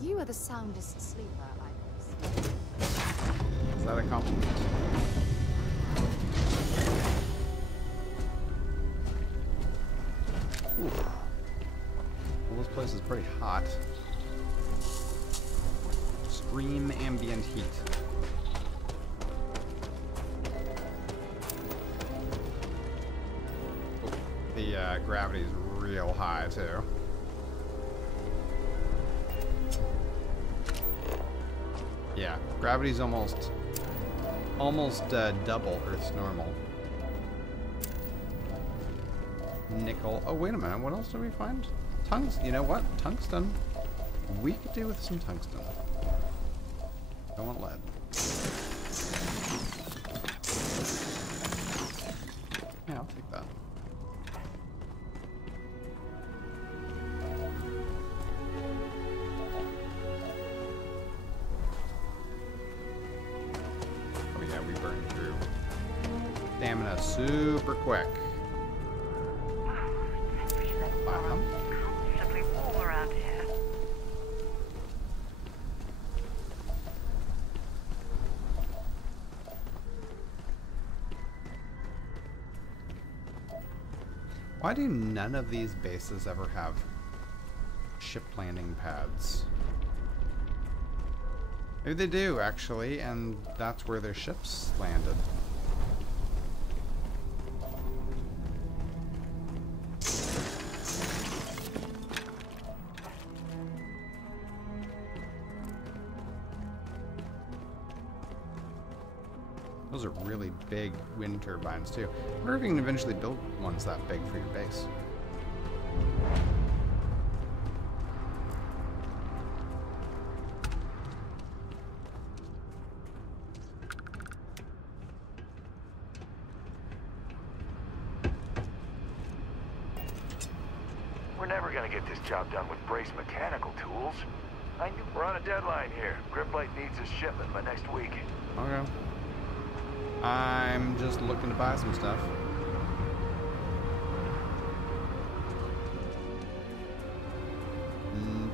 You are the soundest sleeper I've ever seen. Is that a compliment? Ooh. Well, this place is pretty hot. Extreme ambient heat. The gravity's real high too. Yeah, gravity's almost double Earth's normal. Nickel. Oh, wait a minute. What else did we find? Tungsten. You know what? Tungsten. We could do with some tungsten. Don't want lead. Yeah, I'll take that. Oh yeah, we burned through stamina super quick. Why do none of these bases ever have ship landing pads? Maybe they do, actually, and that's where their ships landed. Those are really big wind turbines, too. I wonder if you can eventually build ones that big for your base. We're never gonna get this job done with brace mechanical tools. We're on a deadline here. Griplite needs a shipment by next week. Okay. I'm just looking to buy some stuff.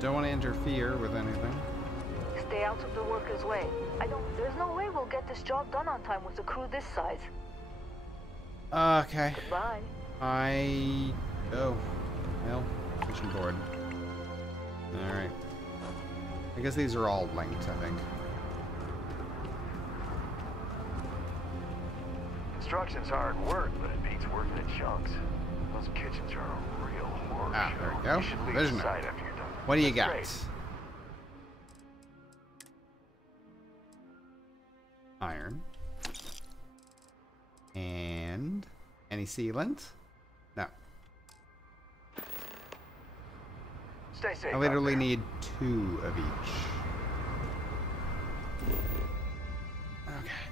Don't want to interfere with anything. Stay out of the worker's way. There's no way we'll get this job done on time with a crew this size. Okay. Goodbye. Oh. Well, mission board. Alright. I guess these are all linked, I think. Construction's hard work, but it beats working in chunks. Those kitchens are a real horror Ah, show. there we go. You should leave Vision. the site after you're done. What do you That's got? great. Iron. And any sealant? No. Stay safe. I literally need 2 of each.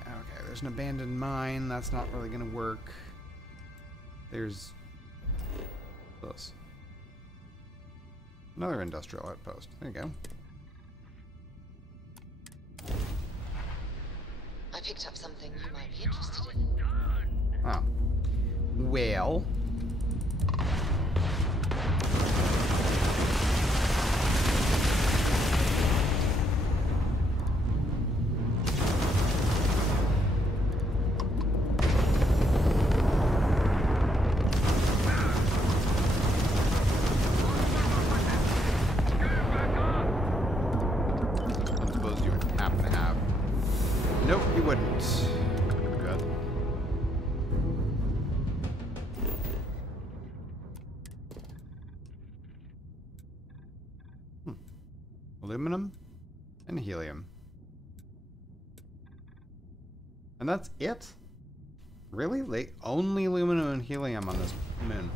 Okay, there's an abandoned mine. That's not really gonna work. There's this. Another industrial outpost. There you go. I picked up something you might be interested in. Oh. Well. I suppose you would happen to have. Nope, you wouldn't. Good. aluminum and helium. And that's it? Really? Like, only aluminum and helium on this moon.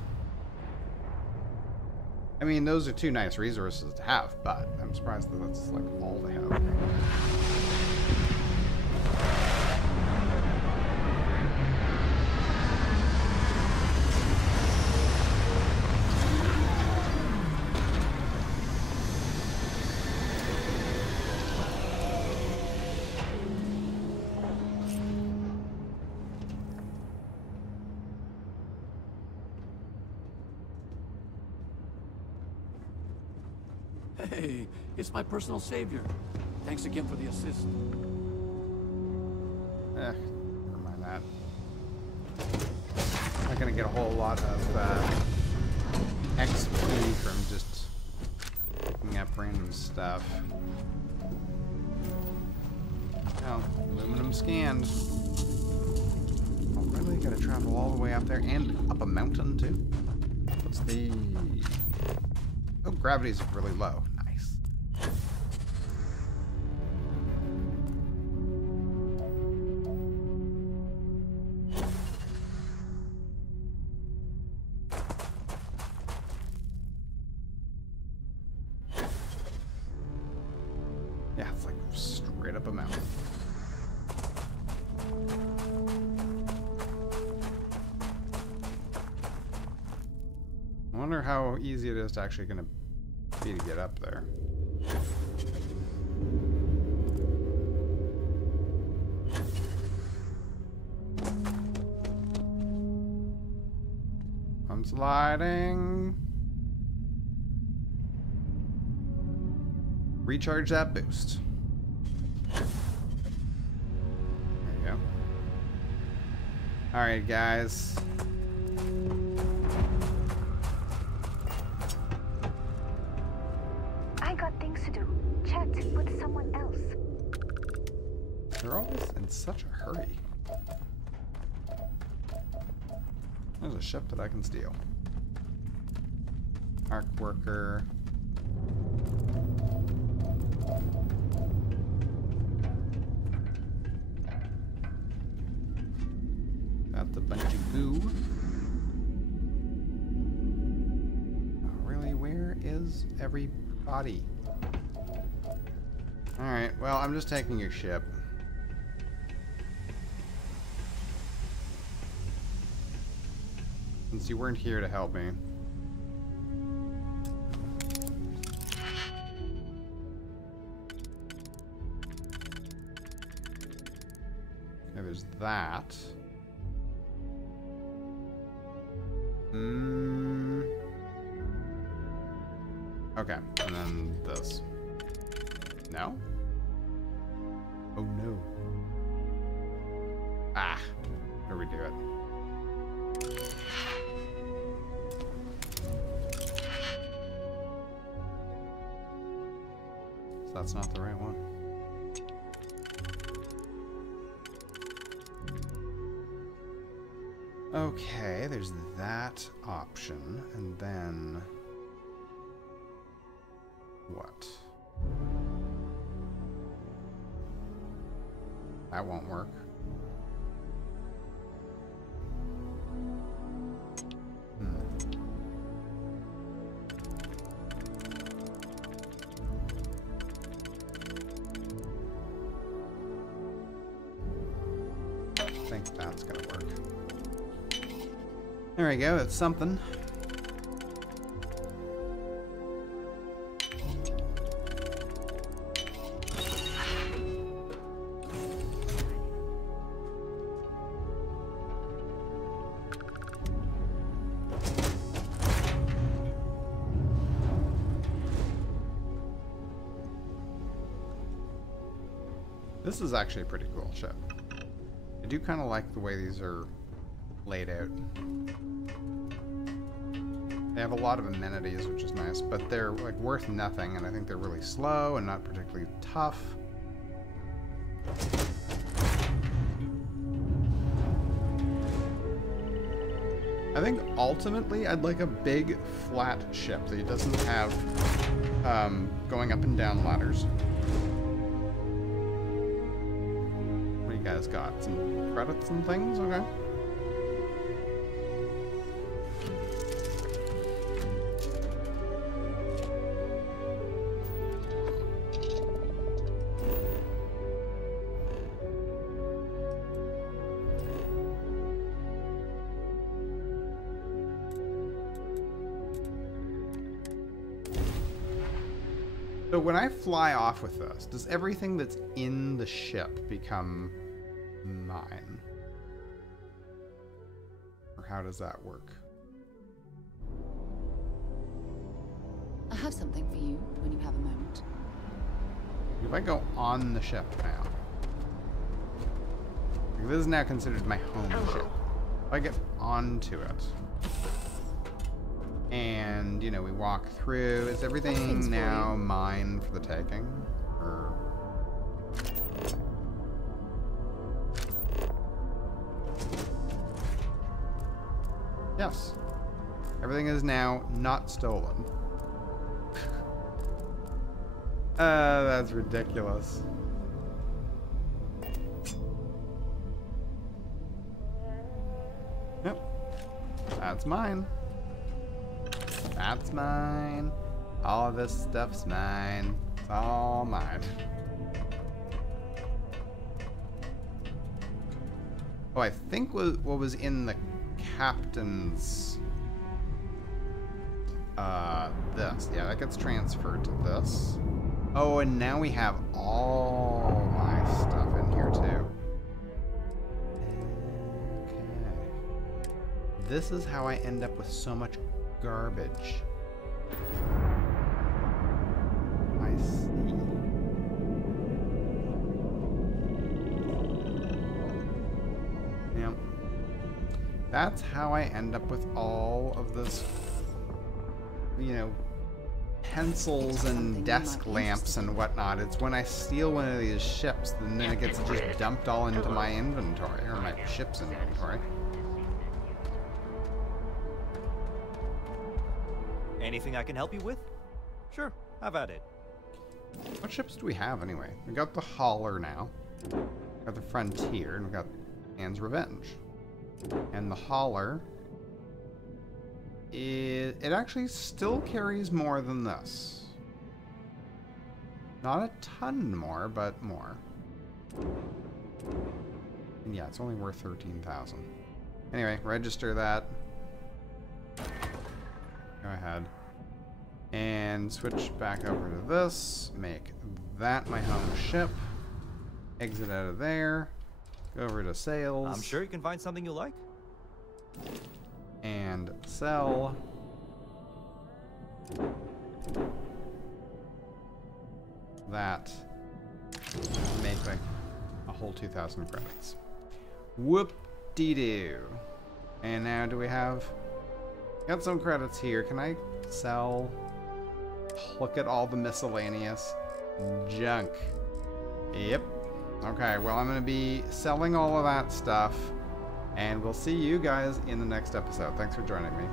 I mean, those are two nice resources to have, but I'm surprised that that's like all they have. Hey, it's my personal savior. Thanks again for the assist. Never mind that. Not gonna get a whole lot of XP from just picking up random stuff. Oh, aluminum scanned. Oh, really? Gotta travel all the way up there and up a mountain too? What's the... Oh, gravity's really low. Nice. Yeah, it's like straight up a mountain. I wonder how easy it is to actually gonna be to get up there. I'm sliding. Recharge that boost. There you go. Alright, guys. I got things to do. Chat with someone else. They're always in such a hurry. There's a ship that I can steal. Arc worker. That's a bunch of goo. Oh, really? Where is everybody? Alright, well, I'm just taking your ship. Since you weren't here to help me. Okay, there's that. Okay, and then this. No? Oh no. Ah, how do we do it? So that's not the right one. Okay, there's that option, and then what? That won't work. I think that's gonna work. There we go, it's something. This is actually a pretty cool ship. I do kind of like the way these are laid out. They have a lot of amenities, which is nice, but they're like worth nothing, and I think they're really slow and not particularly tough. I think ultimately I'd like a big flat ship that doesn't have going up and down ladders. What do you guys got? Some credits and things? Okay. So when I fly off with this, does everything that's in the ship become mine? Or how does that work? I have something for you when you have a moment. If I go on the ship now, this is now considered my home ship. If I get onto it, and, you know, we walk through, is everything now mine for the taking? Or... Yes. Everything is now not stolen. That's ridiculous. Yep. That's mine. That's mine. All of this stuff's mine. It's all mine. Oh, I think what was in the captain's... this. Yeah, that gets transferred to this. Oh, and now we have all my stuff in here, too. Okay. This is how I end up with so much garbage. I see. Yep. That's how I end up with all of this, you know, pencils and desk lamps and whatnot. It's when I steal one of these ships, and then it gets just dumped all into my inventory, or my ship's inventory. Anything I can help you with? Sure, have at it. What ships do we have anyway? We got the Hauler now. We got the Frontier, and we got Anne's Revenge. And the Hauler, it actually still carries more than this. Not a ton more, but more. And yeah, it's only worth 13,000. Anyway, register that. Go ahead. And switch back over to this. Make that my home ship. Exit out of there. Go over to sales. I'm sure you can find something you like. And sell. That. Make like a whole 2,000 credits. Whoop-de-doo. And now do we have... Got some credits here. Can I sell? Look at all the miscellaneous junk. Yep. Okay, well, I'm going to be selling all of that stuff. And we'll see you guys in the next episode. Thanks for joining me.